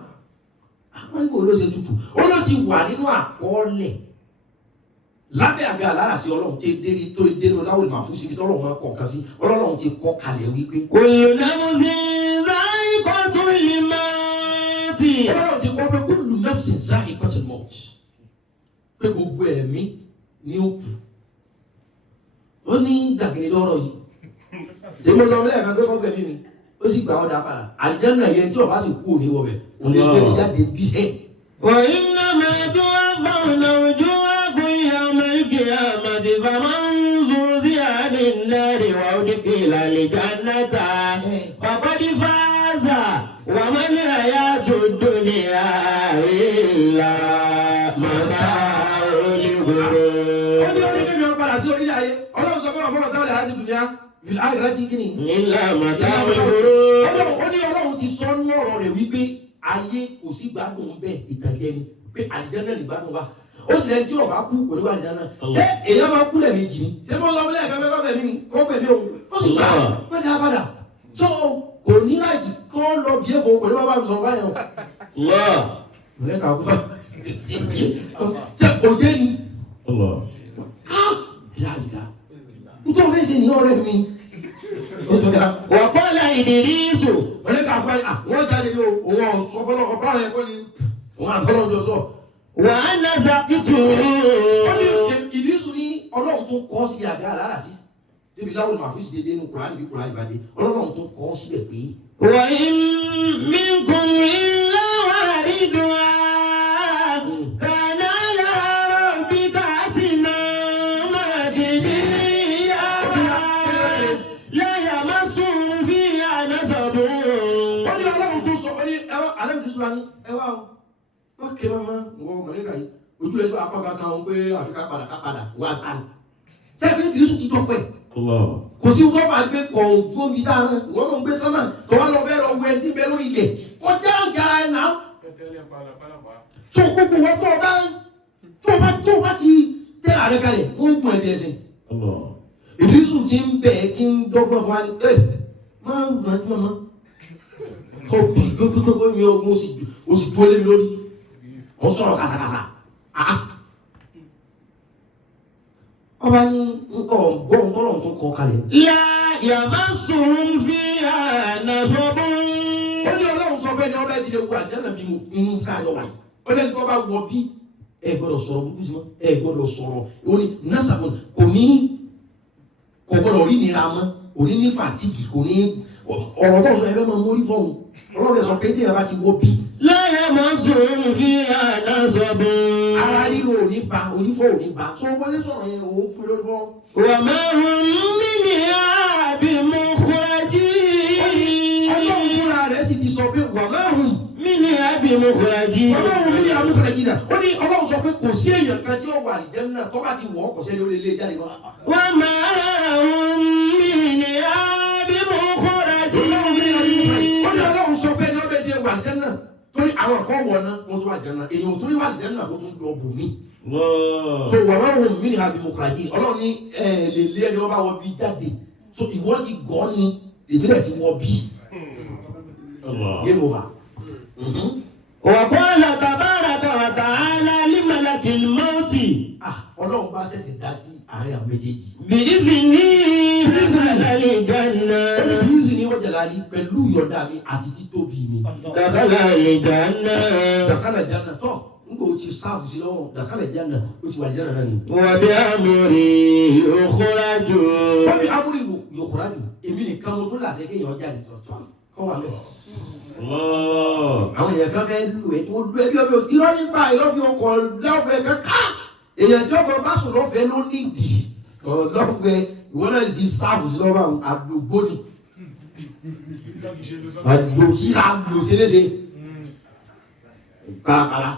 Àwọn ìbò ló ṣe tutù. Ó ló ti wà nínú àkọọ́lẹ̀. Lábẹ́ àga alára sí Ọlọ́run tí dérí tó dénú láwùjọ máa fún síbi tọ́lọ́run máa kọ̀ọ̀kan sí. Ọlọ́run ti kọ́ kalẹ̀ wípé. كل نفس ذائقة الموت Ọlọ́run ti kọ́ pé kullu nafsin za'iqatul maut. Pé gbogbo ẹ̀mí ni ó kù. Ó ní dàgìrì lọ́rọ̀ yìí. Ṣèmi lọ mílẹ̀ kan pé kọ́ gbẹ̀mí mi. Ó sì gbà ọ́ dá padà. Àlìjánnà yẹn tí ọba sì kú òní wọbẹ̀. Òun lè gbé mi jáde bíṣẹ́. وإنما توفون أجوركم يوم القيامة فمن زحزح عن النار وأدخل الجنة فقد فاز وما الحياة الدنيا إلا متاع الغرور. Ó ní oníkèmí ọ padà sí orílẹ̀ ayé. Ọlọ́run sọ fún ọmọ táwọn lè hájú dùnìyà. Fìlà àìrẹ́ ti kí ni? إلا متاع الغرور. Ó ní Ọlọ́run ti sọ ní ọ̀rọ̀ rẹ̀ wípé ayé kò sí gbádùn bẹ́ẹ̀ ìtànjẹ ni pé àlìjánnà ní gbádùn wa. ó sì lẹ́ni tí ọba kú kò ní wà ní dáná ṣé èèyàn máa kú lẹ́ẹ̀mejì ni ṣé mo lọ wọlé ẹ̀ka mẹ́fà bẹ̀mí mi kó bẹ̀mí òun ó sì gbà pé ní abàdà tó kò ní láti kó lọ bí èèfò kò ní bá bá mi sọ báyọ̀ mọ̀lẹ́ka kú ṣe òjé ni yáàyà nítorí fẹ́ ṣe ní ọ̀rẹ́ mi وقال إدريس mọ̀lẹ́ka kú wọ́n jáde ní òun ọ̀sọ́fọ́lọ́kọ̀ báwọn ẹ̀kọ́ ni òun àtọ́lọ́jọ́sọ́ وأنا سقطت Ìdírísù ní ọlọ́run tó kọ́ sí àga àlàrà sí débi láwọn màfíìsì dédé nínú Kùránì bí Kùránì bá dé ọlọ́run tó kọ́ síbẹ̀ pé. وإن منكم إلا واردها كان على ربك حتما مقضيا لا يمسهم فيها نصب. wọ́n ní ọlọ́run tó sọ wọ́n ní alẹ́ ìdírísù wa ní ẹwà o wọ́n ké mọ́mọ́ wọ́n mọ̀lẹ́ka yìí ojú ẹ̀sọ́ apá kankan wọn pé àfikà padà wà á tán sẹ́ẹ̀kì Ìdírísù ti dọ́pẹ́ kò sí wọ́n máa gbé kọ̀ gbómi dáná wọ́n tó ń gbé sánmà tó wá lọ bẹ́ẹ̀ lọ wẹ ní bẹ́ẹ̀ lórí ilẹ̀ ọjà òkèara ẹ̀ náà so gbogbo wọn tó bá ti tẹ́ àrẹ kalẹ̀ wọ́n gún ẹ̀bí ẹ̀sìn Ìdírísù ti ń bẹ̀ ti ń dọ́gbọ́n fún wa ní máa ń rántí mọ́ kọ́ bí gbogbo mi ó sì dúró lé mi lórí wọ́n sọ̀rọ̀ kàsàkàsà ọba ní gbọ́n tọ́lọ̀ tó kọ kalẹ̀. لا يمسهم فيها نصب. ó ní ọlọ́run sọ bẹ́ẹ̀ ni ọba ti lè wọ àjẹ́nà bí mo ń ká yọ wáyé ó lẹ́nu tó bá wọ bí ẹ gbọ́dọ̀ sọ̀rọ̀ burúkú sí wọn ẹ gbọ́dọ̀ sọ̀rọ̀ ó ní nasabon kò gbọ́dọ̀ rí nira mọ́ kò ní ní fàtígì kò ní ọ̀rọ̀ tó sọ ẹ fẹ́ máa mórí fọ́ọ̀hún ọlọ́run sọ pé tí ẹ bá ti wọ bí. لا يمسهم فيها نصب. ara ríro ò ní ba onífọ́ ò ní ba tó wọlé sọ̀rọ̀ yẹn òun fún lórí fọ́. وما هم منها بمخرجين. ọlọ́run fúnra rẹ̀ sì ti sọ pé wàmáhùn منها بمخرجين. ọlọ́run mi ní amúfẹ́rẹ́jì náà ó ní ọlọ́run sọ pé kò sí èèyàn kan tí ó wà àlìjẹ́nnà tó bá ti wọ̀ ọ́ kò sẹ́ni ó lè lé jáde mọ́. وما هم منها بمخرجين. ó ní ọlọ́run sọ pé ní ọbẹ̀ jẹ́ wà àlìjẹ́nnà torí àwọn kan wọ̀ náà wọ́n tún wà àlìjẹ́nnà èèyàn tó ní wà àlìjẹ́nnà kó tún lọ bù mí. so wàmáhùn mi ní abimokraji ọlọ́run ní lè lé ẹni wọ́n bá wọ bí jáde so ìwọ ti gọ́ ni ìbílẹ̀ ti wọ bí. game over. وقال تبارك وتعالى لملك الموت ọlọ́run bá ṣẹ̀ṣẹ̀ dá sí àárín àwọn méjèèjì. بإذنه دخل الجنة. olùbíyìí ni wọ́n jẹ̀lá rí pẹ̀lú ìyọ̀dá mi àti títóbi mi. دخل الجنة. dàkálà jẹ́nà tọ́ nígbà ó ti sáàfù sí lọ́wọ́ dàkálà jẹ́nà ó ti wà jẹ́nà náà ni. وبأمره يخرج. wọ́n bí amúrí yòkúrá jù èmi nìkan mo tó làṣẹ kéèyàn jáde tọ̀ kọ́ wà mẹ́. àwọn èèyàn kan fẹ́ lù ẹ́ tí wọ́n lù ẹ́ bí ọbẹ̀ irọ́ nípa ìlọ́fi ọkọ̀ lọ́fẹ̀ẹ́ kankan èèyàn tí ọkọ̀ bá sùn lọ́fẹ̀ẹ́ ló nídìí lọ́fẹ̀ẹ́ ìwọ náà ti sáàfù sí lọ́wọ́ àwọn àdúgbò ni àdúgbò kí á lò sí léṣe kàkàrà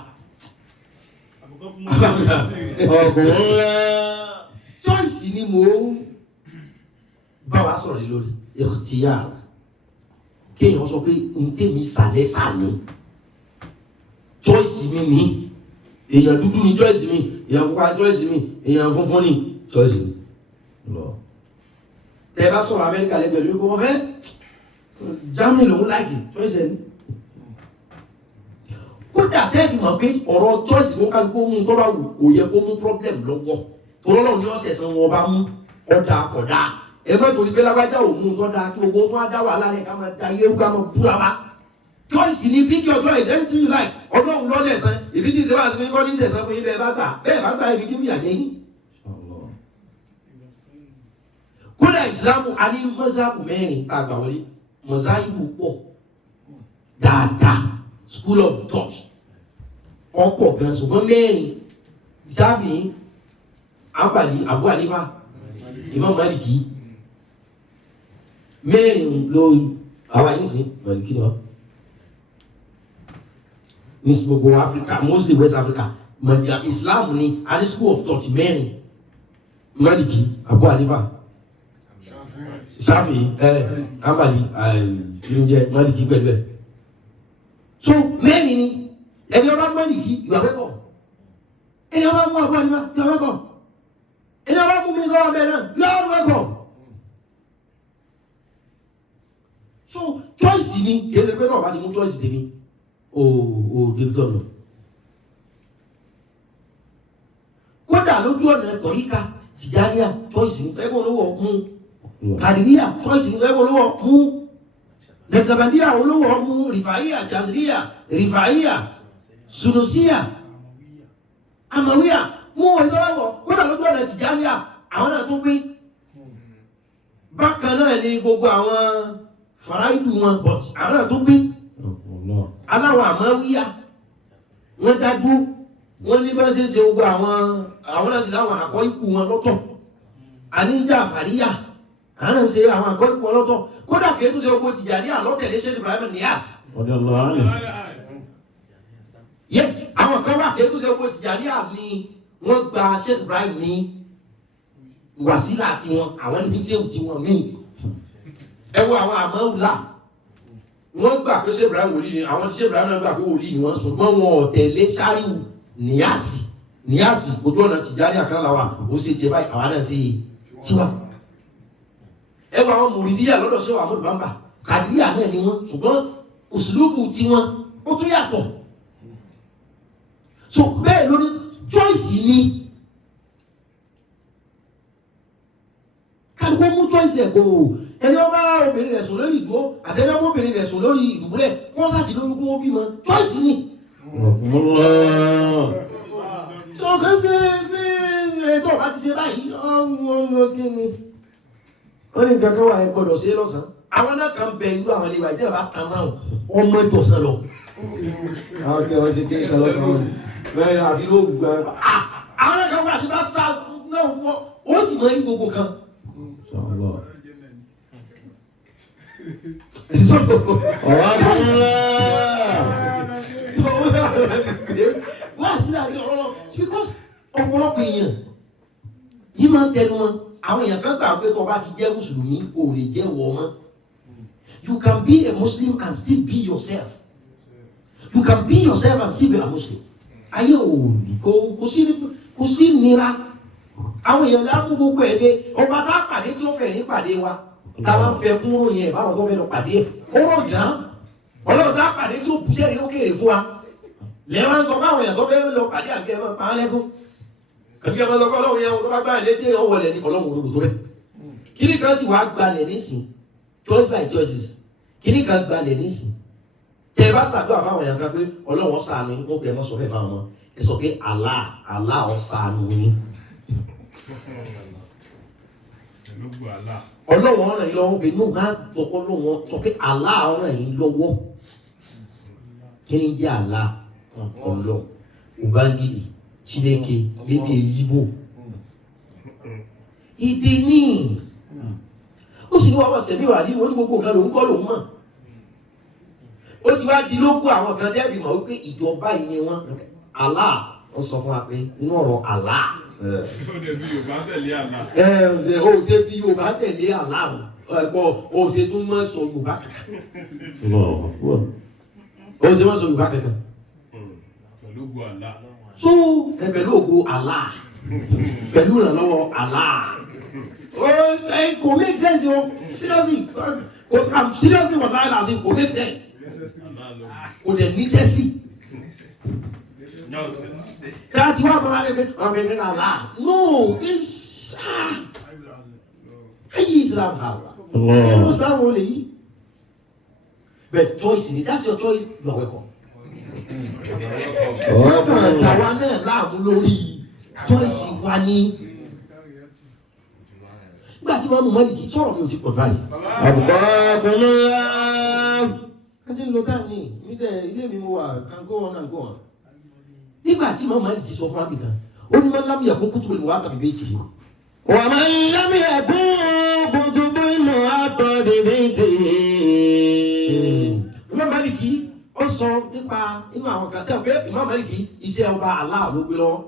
choice ni mo bá wa sọ̀rọ̀ lé lórí ìkìtìyà kéèyàn sọ pé n tèmi sàlẹ̀ sàlẹ̀ choice mi ni èèyàn dúdú ni choice mi èèyàn pupa choice mi èèyàn funfun ni choice mi. tẹ bá sọ̀rọ̀ Amẹ́ríkà lẹ́gbẹ̀ẹ́ lórí kó wọ́n fẹ́ Germany lòún láàgì choice ẹ̀ ní. kódà tẹ́ẹ̀kì mọ̀ pé ọ̀rọ̀ choice ló ká kó mú tó bá wù kò yẹ kó mú problem lọ́wọ́ tọ́lọ́run ní ọ̀sẹ̀ san wọn bá mú ọ̀dà kọ̀dà ẹ má torí pé lágbájá òun tó dáa kí gbogbo tó á dá wàhálà rẹ̀ ká máa da yẹ́rú ká máa búra wa choice ni pick your choice anything you like ọlọ́run lọ́lẹ̀ san ìbí tí ìṣẹ́wà sí kọ́ ní ìṣẹ̀sán fún yín bẹ́ẹ̀ bá gbà ibi kí fìyà jẹ yín. kódà ìsìlámù a ní mọ́sáàbù mẹ́rin tá a gbà wọlé mọ́sáàbù pọ̀ dáadáa school of thought ọ̀pọ̀ gan ṣùgbọ́n mẹ́rin Ṣáfi'í Hanbali Abu Hanifa Imam Maliki mẹ́rin lórí àwa yìí sí Maliki náà ní gbogbo Africa mostly West Africa Islam ni a ní school of thought mẹ́rin Maliki Abu Hanifa Ṣáfi'í Hanbali ìrìnjẹ Maliki pẹ̀lú ẹ̀ so mẹ́rin ni ẹni ọba Maliki ìwà pẹ́pọ̀ èèyàn bá mú àbúrò nípa lọ́wọ́ kọ̀ èèyàn bá mú mi sọ́wọ́ bẹ́ẹ̀ náà lọ́wọ́ kọ̀. So choice ni kì í ṣe pé náà bá ti mú choice tèmi o débi tọ̀nà. Kódà lójú ọ̀nà tọ̀ríkà Tìjàníyà choice ni ẹgbẹ́ olówó mú Kàdìríyà choice ni ẹgbẹ́ olówó mú Nẹ̀tìlàbàdíyà olówó mú Rìfàíyà Jàzíríyà Rìfàíyà Sùnùsíyà Àmàwíyà mú ìlọ́wọ́. Kódà lójú ọ̀nà Tìjàníyà àwọn náà tún pín. Bákan náà ni gbogbo àwọn faraidu wọn but àwọn náà tún pín. Aláwọ̀ Àmàwíyà wọ́n dájú wọ́n ní bá ṣe ṣe gbogbo àwọn náà sì láwọn àkọ́ ikú wọn lọ́tọ̀. Àníjà Fàríyà àwọn náà ṣe àwọn àkọ́ ikú wọn lọ́tọ̀. Kódà kìí tún ṣe gbogbo Tìjàníyà lọ́tẹ̀lé Sheikh Ibrahim Niyas. Yes, àwọn kan wà kìí tún ṣe gbogbo Tìjàníyà ni wọ́n gba Sheikh Ibrahim ní wàsílà tiwọn àwọn níbi tí èwù tiwọn míì. Ẹ wo àwọn Àmàwùlà wọ́n gbà pé Sheikh Ibrahim wòlíì ni àwọn Sheikh Ibrahim náà gbà pé wòlíì ni wọ́n ṣùgbọ́n wọn ò tẹ̀lé Ṣáríù Níyàsì ojú ọ̀nà Tìjàníyà kan làwà ó ṣe tiẹ̀ báyìí àwọn náà ṣe tiwa. Ẹ wo àwọn Mùrídíyà lọ́dọ̀ Sheikh Ahmadu Bamba Kàdíríyà náà ni wọ́n ṣùgbọ́n òṣùlùbù tiwọn ó tún yàtọ̀. So bẹ́ẹ̀ lórí choice ni kálukú mú choice ẹ̀ kó ẹni ọba obìnrin rẹ̀ sùn lórí ìdúró àtẹ́lẹ́ ọmọ obìnrin rẹ̀ sùn lórí ìdùbúlẹ̀ wọ́n sàtì lórí kó bímọ choice ni. So kò ṣe bí ètò ọba ti ṣe báyìí ọmọ kí ni wọ́n ní nǹkan kan wà ẹ gbọ́dọ̀ ṣe lọ́sàn-án. Àwọn náà kan bẹ irú àwọn ilé ìbàjẹ́ bá kan máa ọmọ ìjọsìn lọ. Àwọn kí wọ́n ṣe kí nǹkan lọ́sàn-án bẹ́ẹ̀ àfi ló gbà àwọn náà kan wà tí bá sá náà wọ́ ó sì mọ ní gbogbo kan. Wá sílẹ̀ àti ọ̀rọ̀ lọ because ọ̀pọ̀lọpọ̀ èèyàn yìí máa ń tẹnu wọn. Àwọn èèyàn kan gbà pé tó bá ti jẹ́ Mùsùlùmí o lè jẹ́ wọ̀ mọ́. You can be a Muslim and still be yourself. You can be yourself and still be a Muslim. Ayé kò sí nira. Àwọn èèyàn lámú gbogbo ẹ̀ lé ọba tá a pàdé tí ó fẹ́ ní pàdé wa. Táwọn fẹ́ kún ròyìn ẹ̀ báwọn tó fẹ́ lọ pàdé ẹ̀. Ó rọ̀ jàn. Ọlọ́run tá a pàdé tí ó bù sẹ́ni lókèrè fún wa. Lẹ́wọ̀n sọ fún àwọn èèyàn tó fẹ́ lọ pàdé àgbẹ̀ ẹ̀ máa pa á lẹ́kún. Àbí ẹ̀ máa sọ fún Ọlọ́run yẹn tó bá gbá ilé tí èèyàn wọlé ní Ọlọ́run olóògùn tó bẹ̀. Kíní kan sì wá gbalẹ̀ nísìn choice by choices. Kíní kan gbalẹ̀ nísìn. Tẹ ẹ bá ṣàdúrà fáwọn èèyàn kan pé Ọlọ́run ṣàánú yín, wọ́n pè é mọ́ sọ fẹ́ fáwọn ọmọ. Ẹ sọ pé Allah ó ṣàánú yín. Ọlọ́run ọ̀ràn yín lọ́wọ́ pé inú máa tọkọ lọ́wọ́ sọ pé Allah ọ̀ràn yín lọ́wọ́. Kí ni jẹ́ Allah? Ọlọ́run Ubangiji Chineke lédè Yíbò. Ìdí ní ó sì ní wàá wá sẹ̀mí wà nínú onígbogbo nǹkan lòún kọ́ lòún mọ̀. Ó ti wá di lógún àwọn kan tẹ́lifí mọ̀ wípé ìjọba yìí ni wọ́n Allah ó sọ fún wa pé inú ọ̀rọ̀ Allah. Ó ṣe bí Yorùbá tẹ̀lé Allah. Ó ṣe bí Yorùbá tẹ̀lé Allah ó ṣe tún mọ́ sọ Yorùbá kankan. Ó ṣe mọ́ sọ Yorùbá kankan. Pẹ̀lú ògo Allah. So pẹ̀lú ògo Allah pẹ̀lú ìrànlọ́wọ́ Allah. Kò make sense o seriously I'm seriously for that and kò make sense. Kò dẹ̀ necessary. That's why I'm like, Allah. No, it's Islam. Islam only. But choice, that's your choice. You are welcome. Tàwa náà láàmú lórí choice wa ní. Nígbà tí wọ́n mú Málíkì sọ̀rọ̀ mi ò ti pọ̀ báyìí. Àbùkọ́ kúnlá. Ẹ ti ń lo táà ní ilé mi mo wà can go on and go on. Nígbà tí Imam Málíkì sọ fún Abidjan, ó ní man lam yakun kutubul muwatta bi baytihi. Wa man lam yakun kutubul muwatta bi baytihi. Imam Málíkì ó sọ nípa inú àwọn kan sẹ́wọ̀n pé Imam Málíkì iṣẹ́ ọba Allah ló gbé lọ́wọ́.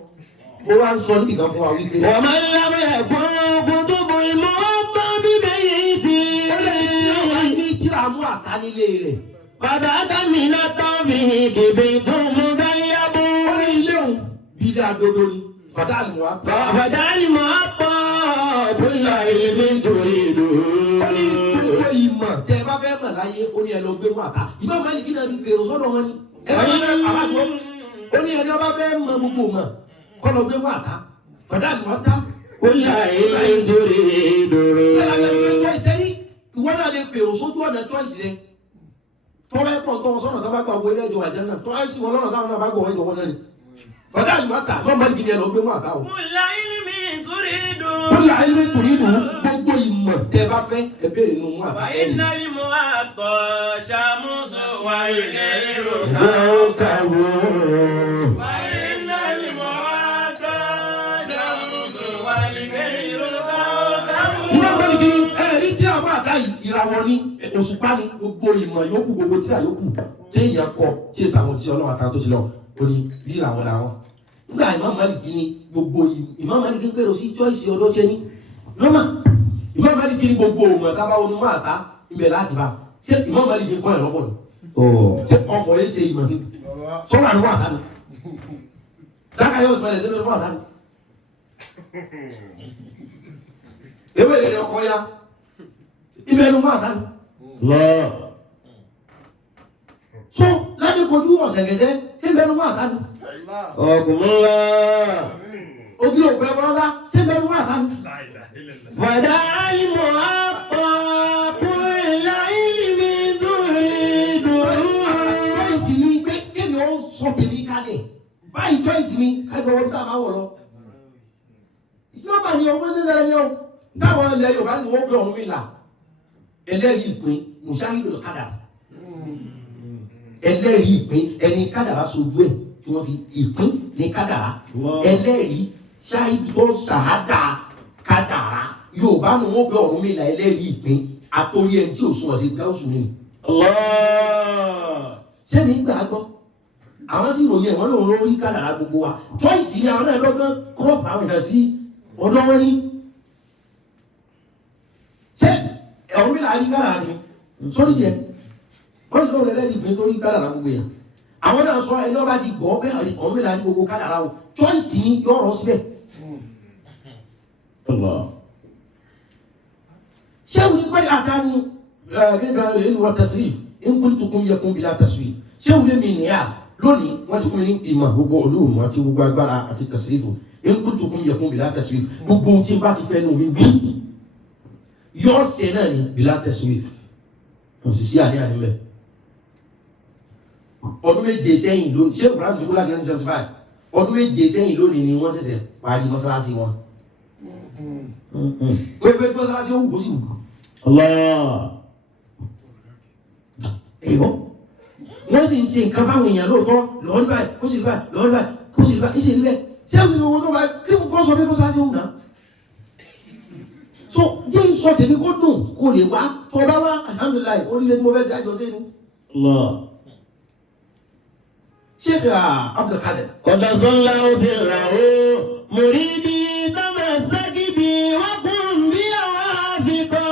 Ó wá ń sọ níbi kan fún wa wípé. Wa man lam yakun kutubul muwatta bi baytihi. Ó lè ní tíra mú àtànílé rẹ̀. Bàbá Dámínà tán mi kìbí tún mú gáyàbù. Ó ní ilé òun bìdà adodo ni fàdáàlì mọ́ apá. fàdáàlì mọ́ apá kúlà ilé tòrìdò. ó ní gbogbo ìmọ̀ tẹ bá fẹ́ mọ̀ láyé ó ní ẹ lọ gbé wọn àká ìmọ̀ máa ní kí náà fi gbèrò sọ́dọ̀ wọn ni ẹ bá fẹ́ àbájọ ó ní ẹni ọba fẹ́ mọ gbogbo mọ̀ kọ́ lọ gbé wọn àká fàdáàlì mọ́ apá. kúlà ilé tòrìdò. ìwọ náà lè pèrò sójú ọ̀nà choice rẹ tọ́lá ẹ̀pọ̀ tó wọn sọ́nà tó bá gba owó ilé ẹjọ́ àjẹ́ náà tọ́lá ẹ̀sìn wọn lọ́nà táwọn náà bá gbọ́ ẹjọ́ wọn náà ni fọdá ìlú àtà lọ́mọ ìdílé lọ gbé wọn àtà o. kúlà ilmi turidu. kúlà ilmi turidu gbogbo ìmọ̀ tẹ bá fẹ́ ẹ béèrè nínú mú àtà ẹni. iná ni mo wá tọ́ ṣàmúṣọ wà ilẹ̀ ìrò káwọ́. iná ni mo wá tọ́ ṣàmúṣọ wà ilẹ̀ ìrò káwọ́. ìmọ̀ gbọ́dọ̀ kí ẹ̀rí tí àwọn àtà ìràwọ̀ ni òṣùpá ni gbogbo ìmọ̀ yòókù gbogbo tí a yòókù téèyàn kọ tí èsì àwọn tí ọlọ́run àtà tó ti lọ ó ní bí ìràwọ̀ làwọn. nígbà Imam Maliki ni gbogbo Imam Maliki ń pèrò sí choice ọdọ́ tí ẹni lọ́mà Imam Maliki ni gbogbo òmò tábà onímọ̀ àtà ibẹ̀ láti bá ṣé Imam Maliki ń kọ́ ẹ̀ lọ́fọ̀ ni ṣé ọ̀fọ̀ yẹn ṣe ìmọ̀ ni sọ́wọ́n àdúgbò àtà ni dáka yóò sọ̀rọ̀ ẹ̀sẹ̀ lọ́wọ́ àtà ni ewé ìrẹ̀ ọkọ̀ ya ibẹ̀ ló máa tán. so láti kojú ọ̀sẹ̀gẹ̀sẹ̀ ṣé bẹ́ẹ̀ ló máa tán. ọkùnrinlá. ojú òkú ẹ̀rọ ńlá ṣé bẹ́ẹ̀ ló máa tán. fàdá ìmọ̀ àpọ̀ kúrìlá ìmí dúrídùú. choice mi pé kéde ó sọ tèmi kalẹ̀ báyìí choice mi kájọ wọn ká máa wọ̀ lọ. ìjọba ni ọgbọ́n ṣẹṣẹ ni ọ táwọn ilẹ̀ Yorùbá ni wọ́n gbé ọ̀run mi là ẹlẹ́rìí ìpín mùsáhìlò kádàrá ẹlẹ́rìí ìpín ẹni kádàrá sojú ẹ̀ tí wọ́n fi ìpín ní kádàrá ẹlẹ́rìí ṣáhìdù tó ṣàhádà kádàrá Yorùbá ni wọ́n gbé ọ̀run mi là ẹlẹ́rìí ìpín àtòrí ẹni tí ò sún ọ̀sẹ̀ gáúsù ni. sẹ́mi gbà á gbọ́ àwọn sì ròyìn ẹ̀wọ̀n lòun lórí kádàrá gbogbo wa choice ni àwọn náà lọ́gbọ́n kúrọ̀pù àwọn ìdá sí ọ̀dọ́ wọn ní. ṣé ọ̀run mi là á rí kádàrá ni sórí jẹ wọ́n sì lóun lẹ́lẹ́rìí ìpín tó rí kádàrá gbogbo yẹn àwọn náà sọ ẹni ọba ti gbọ́ pé ọ̀run mi là á rí gbogbo kádàrá o choice ni yọ̀rọ̀ síbẹ̀. ṣé òun ní kọ́ni àtàní gẹ́gẹ́ bí ẹni wọ́n tasrif nkúntukún yẹkún bí tasrif ṣé òun lé mi nìyàs lónìí wọ́n ti fún mi ní ìmọ̀ gbogbo olóòmù àti gbogbo agbára àti tasrifu nkúntukún yẹkún bí tasrif gbogbo ohun tí n bá ti fẹ́ nù mí wí yọ ọ̀sẹ̀ náà ni bí tasrif kò sì sí àníyàn nílẹ̀ ọdún méje sẹ́yìn lónìí ṣé Ibrahim ti kú láti 1975 ọdún méje sẹ́yìn lónìí ni wọ́n ṣẹ̀ṣẹ̀ parí mọ́sálásí wọn wọ́n gbé mọ́sálásí ó wù kó sì wù. Ẹ̀yọ́ wọ́n sì ń ṣe nǹkan fáwọn èèyàn lóòótọ́ lọ́ọ́ níbàá kó sì níbàá lọ́ọ́ níbàá kó sì níbàá ìṣèlú bẹ́ẹ̀ ṣé o sì ní owó tó bá kí n kọ́ sọ pé mọ́sálásí ó wù náà. So jẹ́ ìsọ tèmi kó dùn kó lè wá tó bá wá alhamdulilayi orílẹ̀ tí mo fẹ́ ṣe àjọṣe ni. Sheikh Abdulkadir. Ọ̀dọ̀sọ́lá ó sì rà ó mùrídì tọ́mọ̀ sákìbì wọ́n kún bí àwọn àfikọ́.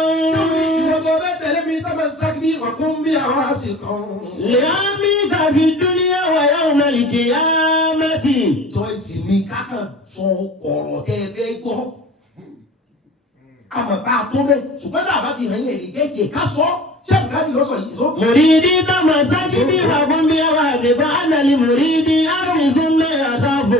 Ìwọ̀n tó bẹ́ tẹ̀lé mi tọ́mọ̀ sákìbì wọ́n kún bí àwọn àfikọ́. Lẹ́àmì kàfi dúníyà wà yóò mẹ́lìkì yámẹ́tì. Choice ni kákan sọ ọ̀rọ̀ tẹ́ ẹ fẹ́ gbọ́. Àmọ̀ bá a tó bẹ́ẹ̀ ṣùgbọ́n tá a bá fi hàn yín ẹ̀rí gẹ́tì ẹ̀ ká sọ Sheikh Abdulkadir lọ́sọ̀ yìí sọ. Mùrídì tọ́mọ̀ sákìbì wà kún bí àwọn àfikọ́ ánàlì mùrídì àrùnsún mẹ́ra sáfò.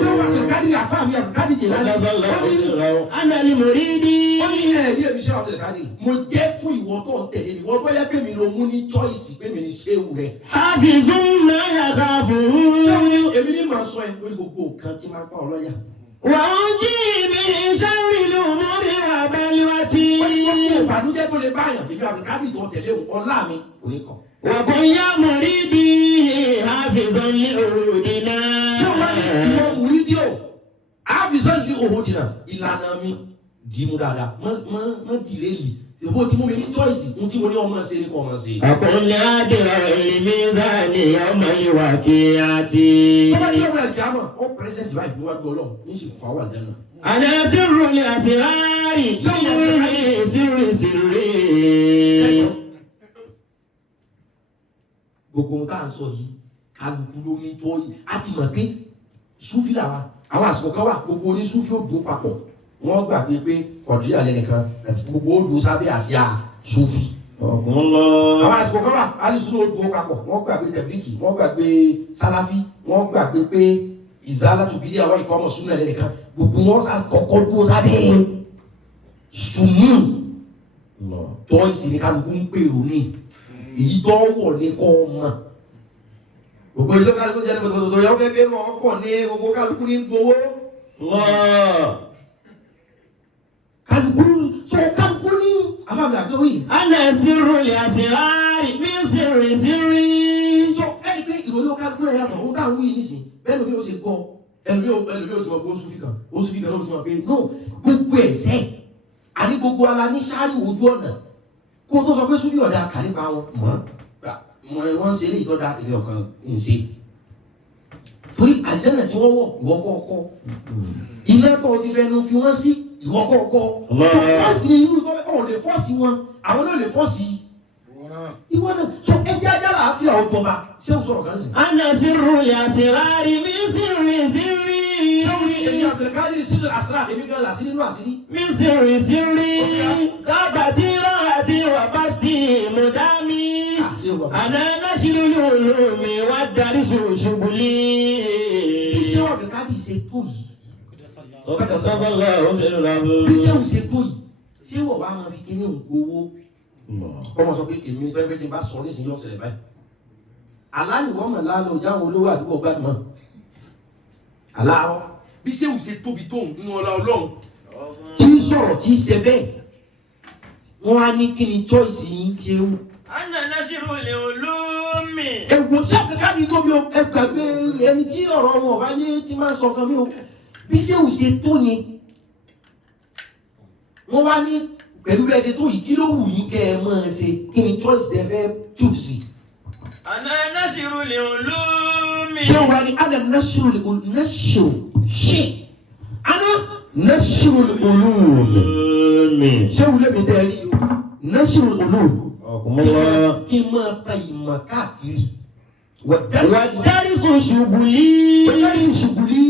Ṣé wà Abdulkadir àfáà mi Abdulkadir jẹ̀ lálẹ́? Ọ̀dọ̀sọ́lá ó sì rà ó ánàlì mùrídì. Ó ní ilé ẹ̀rí èmi Sheikh Abdulkadir mo jẹ́ fún ìwọ tó ń tẹ̀lé mi ìwọ tó yẹ pé mi ló mú ní choice pé mi ní ṣéwù rẹ̀. Hafizun mẹ́ra sáfò. Èmi ní màá sọ ẹ lórí gbogbo nǹkan tí máa ń pa ọ lọ́yà. Wọ́n jí mi sáré ló mú mi wà bẹ́líwá tí. Ìbànújẹ́ tó lè báyàn bíbí Abdulkadir tó tẹ̀lé ọlá mi kò ní kàn. Wàkún yá mùrídì hafizun li òdìnà. Ṣé wọ́n ní ìwọ mùrídì o? Hafizun li òdìnà ìlànà mi dìímú dáadáa mọ́ dìrẹ́lì. Ìbò tí mo mi ní choice ń tí mo ní ọmọ ṣe ní kọ́ ọmọ ṣe. Àkùnlé àdìrọ̀ ìmísàlì ọmọ ìwà kí á ti. Tó bá ní ọmọ ẹ̀jẹ̀ àmọ́ ó pẹ́sẹ̀ntì báyìí níwájú Ọlọ́run ní sì fà wà lẹ́nu. Àdá sírù ni àsìrárì sírì. Gbogbo ohun tá à ń sọ yìí kálukú ló ní tó yìí a ti mọ̀ pé Súfì làwa àwọn àsìkò kan wà gbogbo oníṣúfì ó dúró papọ̀ wọ́n gbàgbé pé kọ̀díyà lẹ́nìkan àti gbogbo ó dúró sábẹ́ àsíá súfì. àwọn àsìkò kan wà alísùn ó dúró papọ̀ wọ́n gbàgbé tẹ̀blíkì wọ́n gbàgbé sáláfì wọ́n gbàgbé pé ìzálàtù bídí àwọn ikọ̀ ọmọ súnmọ́ lẹ́nìkan gbogbo wọn sá kọ́kọ́ dúró sábẹ́ sùnmù tọ́ìsì ní kálukú ń pèrò ní èyí tó wọ̀ ní kọ́ ọmọ gbogbo ìjọ kálukú jẹ́ nígbàtọ̀ yọ fẹ́ bẹ́rù ọ̀pọ̀ ní gbogbo kálukú ní gbowó kálukú ní afáàmì àgbẹ̀wò yìí. ana sírù lè àṣìláàrí ní sírì sírí. sọ ẹni pé ìròyìn kálukú rẹ̀ yàtọ̀ ó dáhùn yìí nísìn bẹ́ẹ̀ lómi ó ṣe gbọ́ ẹlòmí ó ti mọ̀ pé ó súnfì kan ló ti mọ̀ pé no gbogbo ẹ̀sẹ̀ àní gbogbo ala ní sáárì ojú ọ̀nà kó tó sọ pé súnfì ọ̀dà kà nípa wọn mọ̀ wọ́n ń ṣe eré ìtọ́da ilé ọ̀kan ń ṣe torí àjẹ́nà tí wọ́n wọ̀ ìwọ kọ́kọ́ ilé ẹ̀kọ́ ti fẹnu fi wọ́n sí ìwọ kọ́kọ́ so fọ́ọ̀sì ni irú ìtọ́fẹ́ ọ̀ lè fọ́ọ̀sì wọn àwọn náà lè fọ́ọ̀sì ìwọ náà so ẹgbẹ́ ajá làáfíà ọ̀tọ̀ba ṣé o sọ̀rọ̀ kan sí. ana sírù lè àṣìláàrí ní sírì sírí. èmi àtẹ̀káàdì sínú àṣírà èmi gan làṣírí nínú àṣírí. ní sírì sírí. kábàtì rọ́ọ̀tì wà bá sí mọ̀dámì. ana nasiru lulumi wa dari ṣubuli. iṣẹ́ àtẹ̀káàdì ṣe tó yìí. ọ̀kadà sábàlá ọ̀sẹ̀ ìlànà. iṣẹ́ ò ṣe tó yìí ṣé wọ́n wá máa fi kíní ògbówó. ọmọ sọ pé èmi tó ẹgbẹ́ tí n bá sọ nísìnyí ọ̀sẹ̀ báyìí. aláàlùwọ́n mọ̀ lánàá ojú àwọn olówó àdúgbò gbàdúmọ̀. aláàrọ̀ bí ṣé ò ṣe tóbi tó nínú ọlá ọlọ́run. tí ń sọ̀rọ̀ tí ń ṣe bẹ́ẹ̀ wọ́n á ní kí ni choice yín ṣe wù. ana nasiru lè olómi. èwo tí àkàkàbí tóbi o ẹ kàgbé ẹni tí ọ̀rọ̀ wọn ọba yé tí máa ń sọ kan mi o bí ṣé ò ṣe tó yẹn wọ́n wá ní pẹ̀lú bẹ́ẹ̀ ṣe tó yìí kí ló wù yín kẹ́ ẹ máa ṣe kí ni choice tẹ fẹ́ choose. ana nasiru lè olómi. ṣé wàá ní ana nasiru lè nasiru ṣe ana nasiru lè olómi ṣé wùlé mi tẹ́ ẹ rí o nasiru olómi kí n máa ta ìmọ̀ káàkiri wàdárí fún ṣubúlí. wàdárí ṣubúlí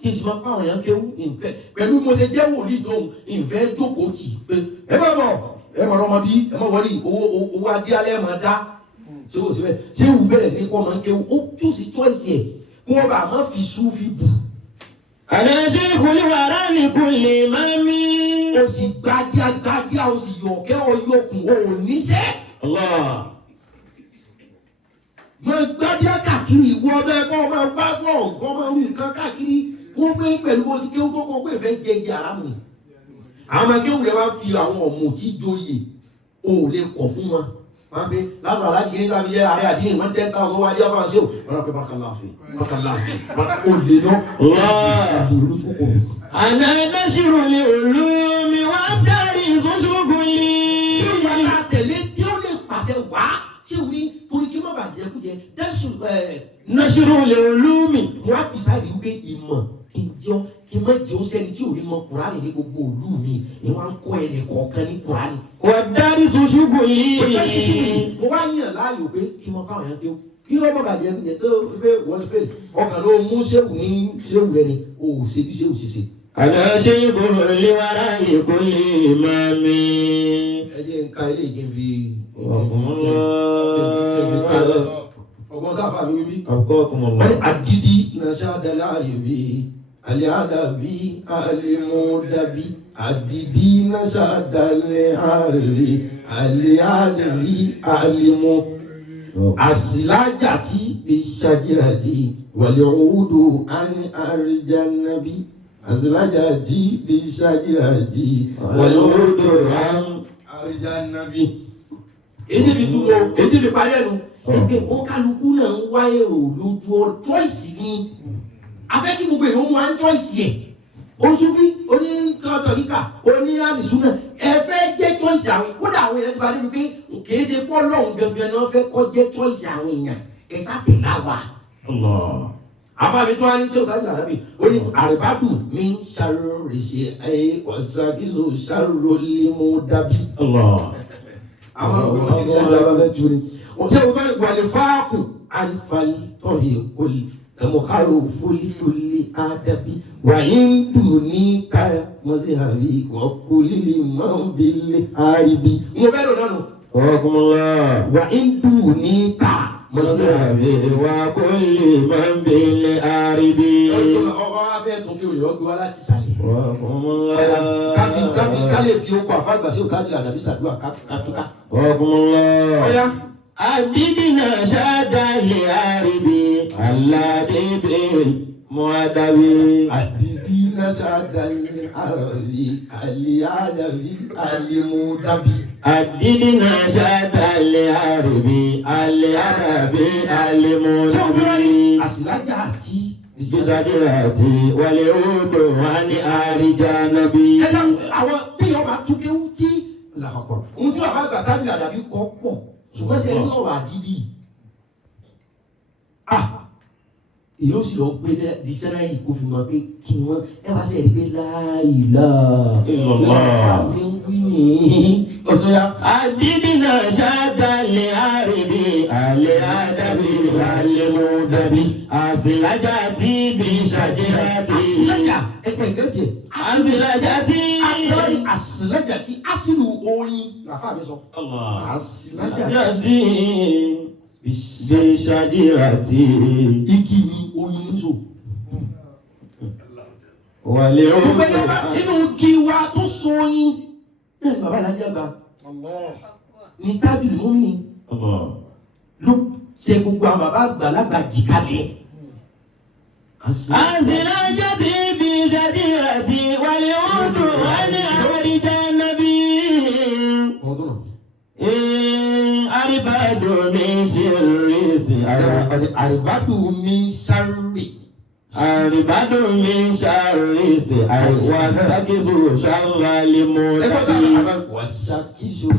kí n sì máa fáwọn èèyàn kéwú ìfẹ́ pẹ̀lú mo ṣe jẹ́ wòlíì tó ìfẹ́ jókòó tì pé ẹ má bọ̀ ẹ má rọmọ bí ẹ má wọlé owó adé alẹ́ máa dá ṣé o sì bẹ́ẹ̀ ṣé o bẹ̀rẹ̀ sí ní kọ́ máa ń kéwú ó tún sí choice ẹ̀ kí wọ́n bá máa fi sùn fi bù. àdáṣe ìkúlẹ̀ wàrà ní kúlẹ̀ máa mí. o sì gbádíá o sì yọ̀kẹ́ ọyọkùn o ò níṣẹ́. mo gbádíá káàkiri ìwọ ọbẹ̀ kọ́ máa gbá bọ̀ nǹkan máa ń nǹkan káàkiri wọ́n gbé pẹ̀lú bó ti kéwú tó kọ́ pé ìfẹ́ jẹjẹ ara mi. àwọn akéwù rẹ̀ wá fi àwọn ọ̀mù tí joyè o ò lè kọ̀ fún wọn. wọ́n pe lábàrá láti kí ní sábì yẹ ààrẹ àdínyìn wọ́n tẹ́ táwọn wá dé ọba ṣé o wọ́n pe bákàláfì o lè lọ. àná nasiru lè olómi wá dárí ìfọ́sọ́gun yìí. ṣé ìwà ta tẹ̀lé tí ó lè pàṣẹ wá ṣé o ní torí kí n má bàa jẹ kú jẹ dẹ́sùn nasiru lè olómi. mo á decide wípé ìmọ̀ kí n má jẹ́ ó sẹ́ni tí ò ní mọ kùránì ní gbogbo òlú mi ìwà ń kọ́ ẹ̀lẹ́ kọ̀ọ̀kan ní kùránì. wàdárí ìfọ́sọ́gun yìí. mo wá yàn láàyò pé kí n mọ káwọn yẹn kí ló má bàa jẹ kú jẹ ṣé o pé wọ́n fẹ́ ọkàn ló mú ṣéwù ní ṣéwù rẹ ni o ò ṣe bí ṣéwù ṣe ṣe. àdáṣe ìkúlẹ̀ wàrà ní kúlẹ̀ máa mí. ẹ jẹ́ n ka ilé ìgbín fi ọgbọ́n dáfà mi wíwí. wọ́n ní àdídí nàṣàdàlá àyèbí àlẹ́àdàbí àlẹ́mọ́dàbí àdídí nàṣàdàlẹ̀ àrèlè àlẹ́àdàbí àlẹ́mọ́ àsìlájàtì bíṣàjìràtì wàlẹ̀ òwúdò àní àrìjànàbí àsìlájàtì bíṣàjìràtì wàlẹ̀ òwúdò àrìjànàbí. èdè fi dúró èdè fi parí ẹnu ẹgbẹ́ òǹkàlùkù náà ń wá èrò lójú ọ choice ni afẹ́ kí gbogbo èèyàn mú à ń choice ẹ̀ oṣùfí oníkàtọ̀ríkà oníhàlìsúnà ẹ fẹ́ jẹ́ choice àwọn kódà àwọn èèyàn ti bá débi pé kìí ṣe pọ́lọ́hún gangan náà fẹ́ kọ́ jẹ́ choice àwọn èèyàn ẹ sátẹ̀lá wa. afáàmì tó wá ní ṣé òtájú àdábì ó ní àrèbádù mi ń ṣàròrìṣe ẹ wàṣàkíso ṣàròlímúdábì. àwọn ọ̀gbìn wọn ní ẹgbẹ́ abáfẹ́ tu ni. ṣé o bá wàlẹ̀ fáàkù àlìfàlì tọ́hì olè مخالف لكل أدب وإن دونك مذهبي وكل من بالحرب وكم الله وإن دونك مذهبي وكل من بالحرب وكم الله وكم الله أدينا شادا لعربي الذي بالمؤدبي أدينا شادا لعربي الذي المؤدبي أدينا شادا لعربي الذي المؤدبي أسلاجاتي bisadirati wale odo wani arijanabi. Àwọn téèyàn bá tún kéwú tí làkọ̀kọ̀ ohun tí bàbá àgbà tábìlì àdàbí kọ́ pọ̀ ṣùgbọ́n ṣe ní ọ̀rọ̀ àdídì èyí ó sì lọ gbé dictionary kó fi mọ̀ pé kí wọ́n ẹ wá sí ẹ̀rí pé láìlá àmì ń wí ọ̀tọ̀ ya. Adidina ṣáda lè àrídì àlẹ́ àdàbí àlẹ́ mú dàbí àṣìlájà tí bí ṣàjẹ́ra tí. Àṣìlájà ẹgbẹ́ ìgbẹ́jẹ. Àṣìlájà tí. Àṣìlájà tí àṣìlù oyin làfáà mi sọ. Àṣìlájà tí bí ṣàjẹ́ra tí. Igi ni oyin ní so. Wàlẹ́ òun. Inú igi wa tó so oyin. Náà ni bàbá ìlàjì àgbà. Ní tábìlì mú mi. Ló ṣe gbogbo àwọn bàbá àgbàlagbà jì kalẹ̀. Àṣìlájà tí bí ṣàjẹ́ra tí wàlẹ́ òun dùn wá ní àríjànábì. Aribadu min sharri Aribadu min sharri. Aribadu min sharri wasakisu sharra limudabi. Wasakisu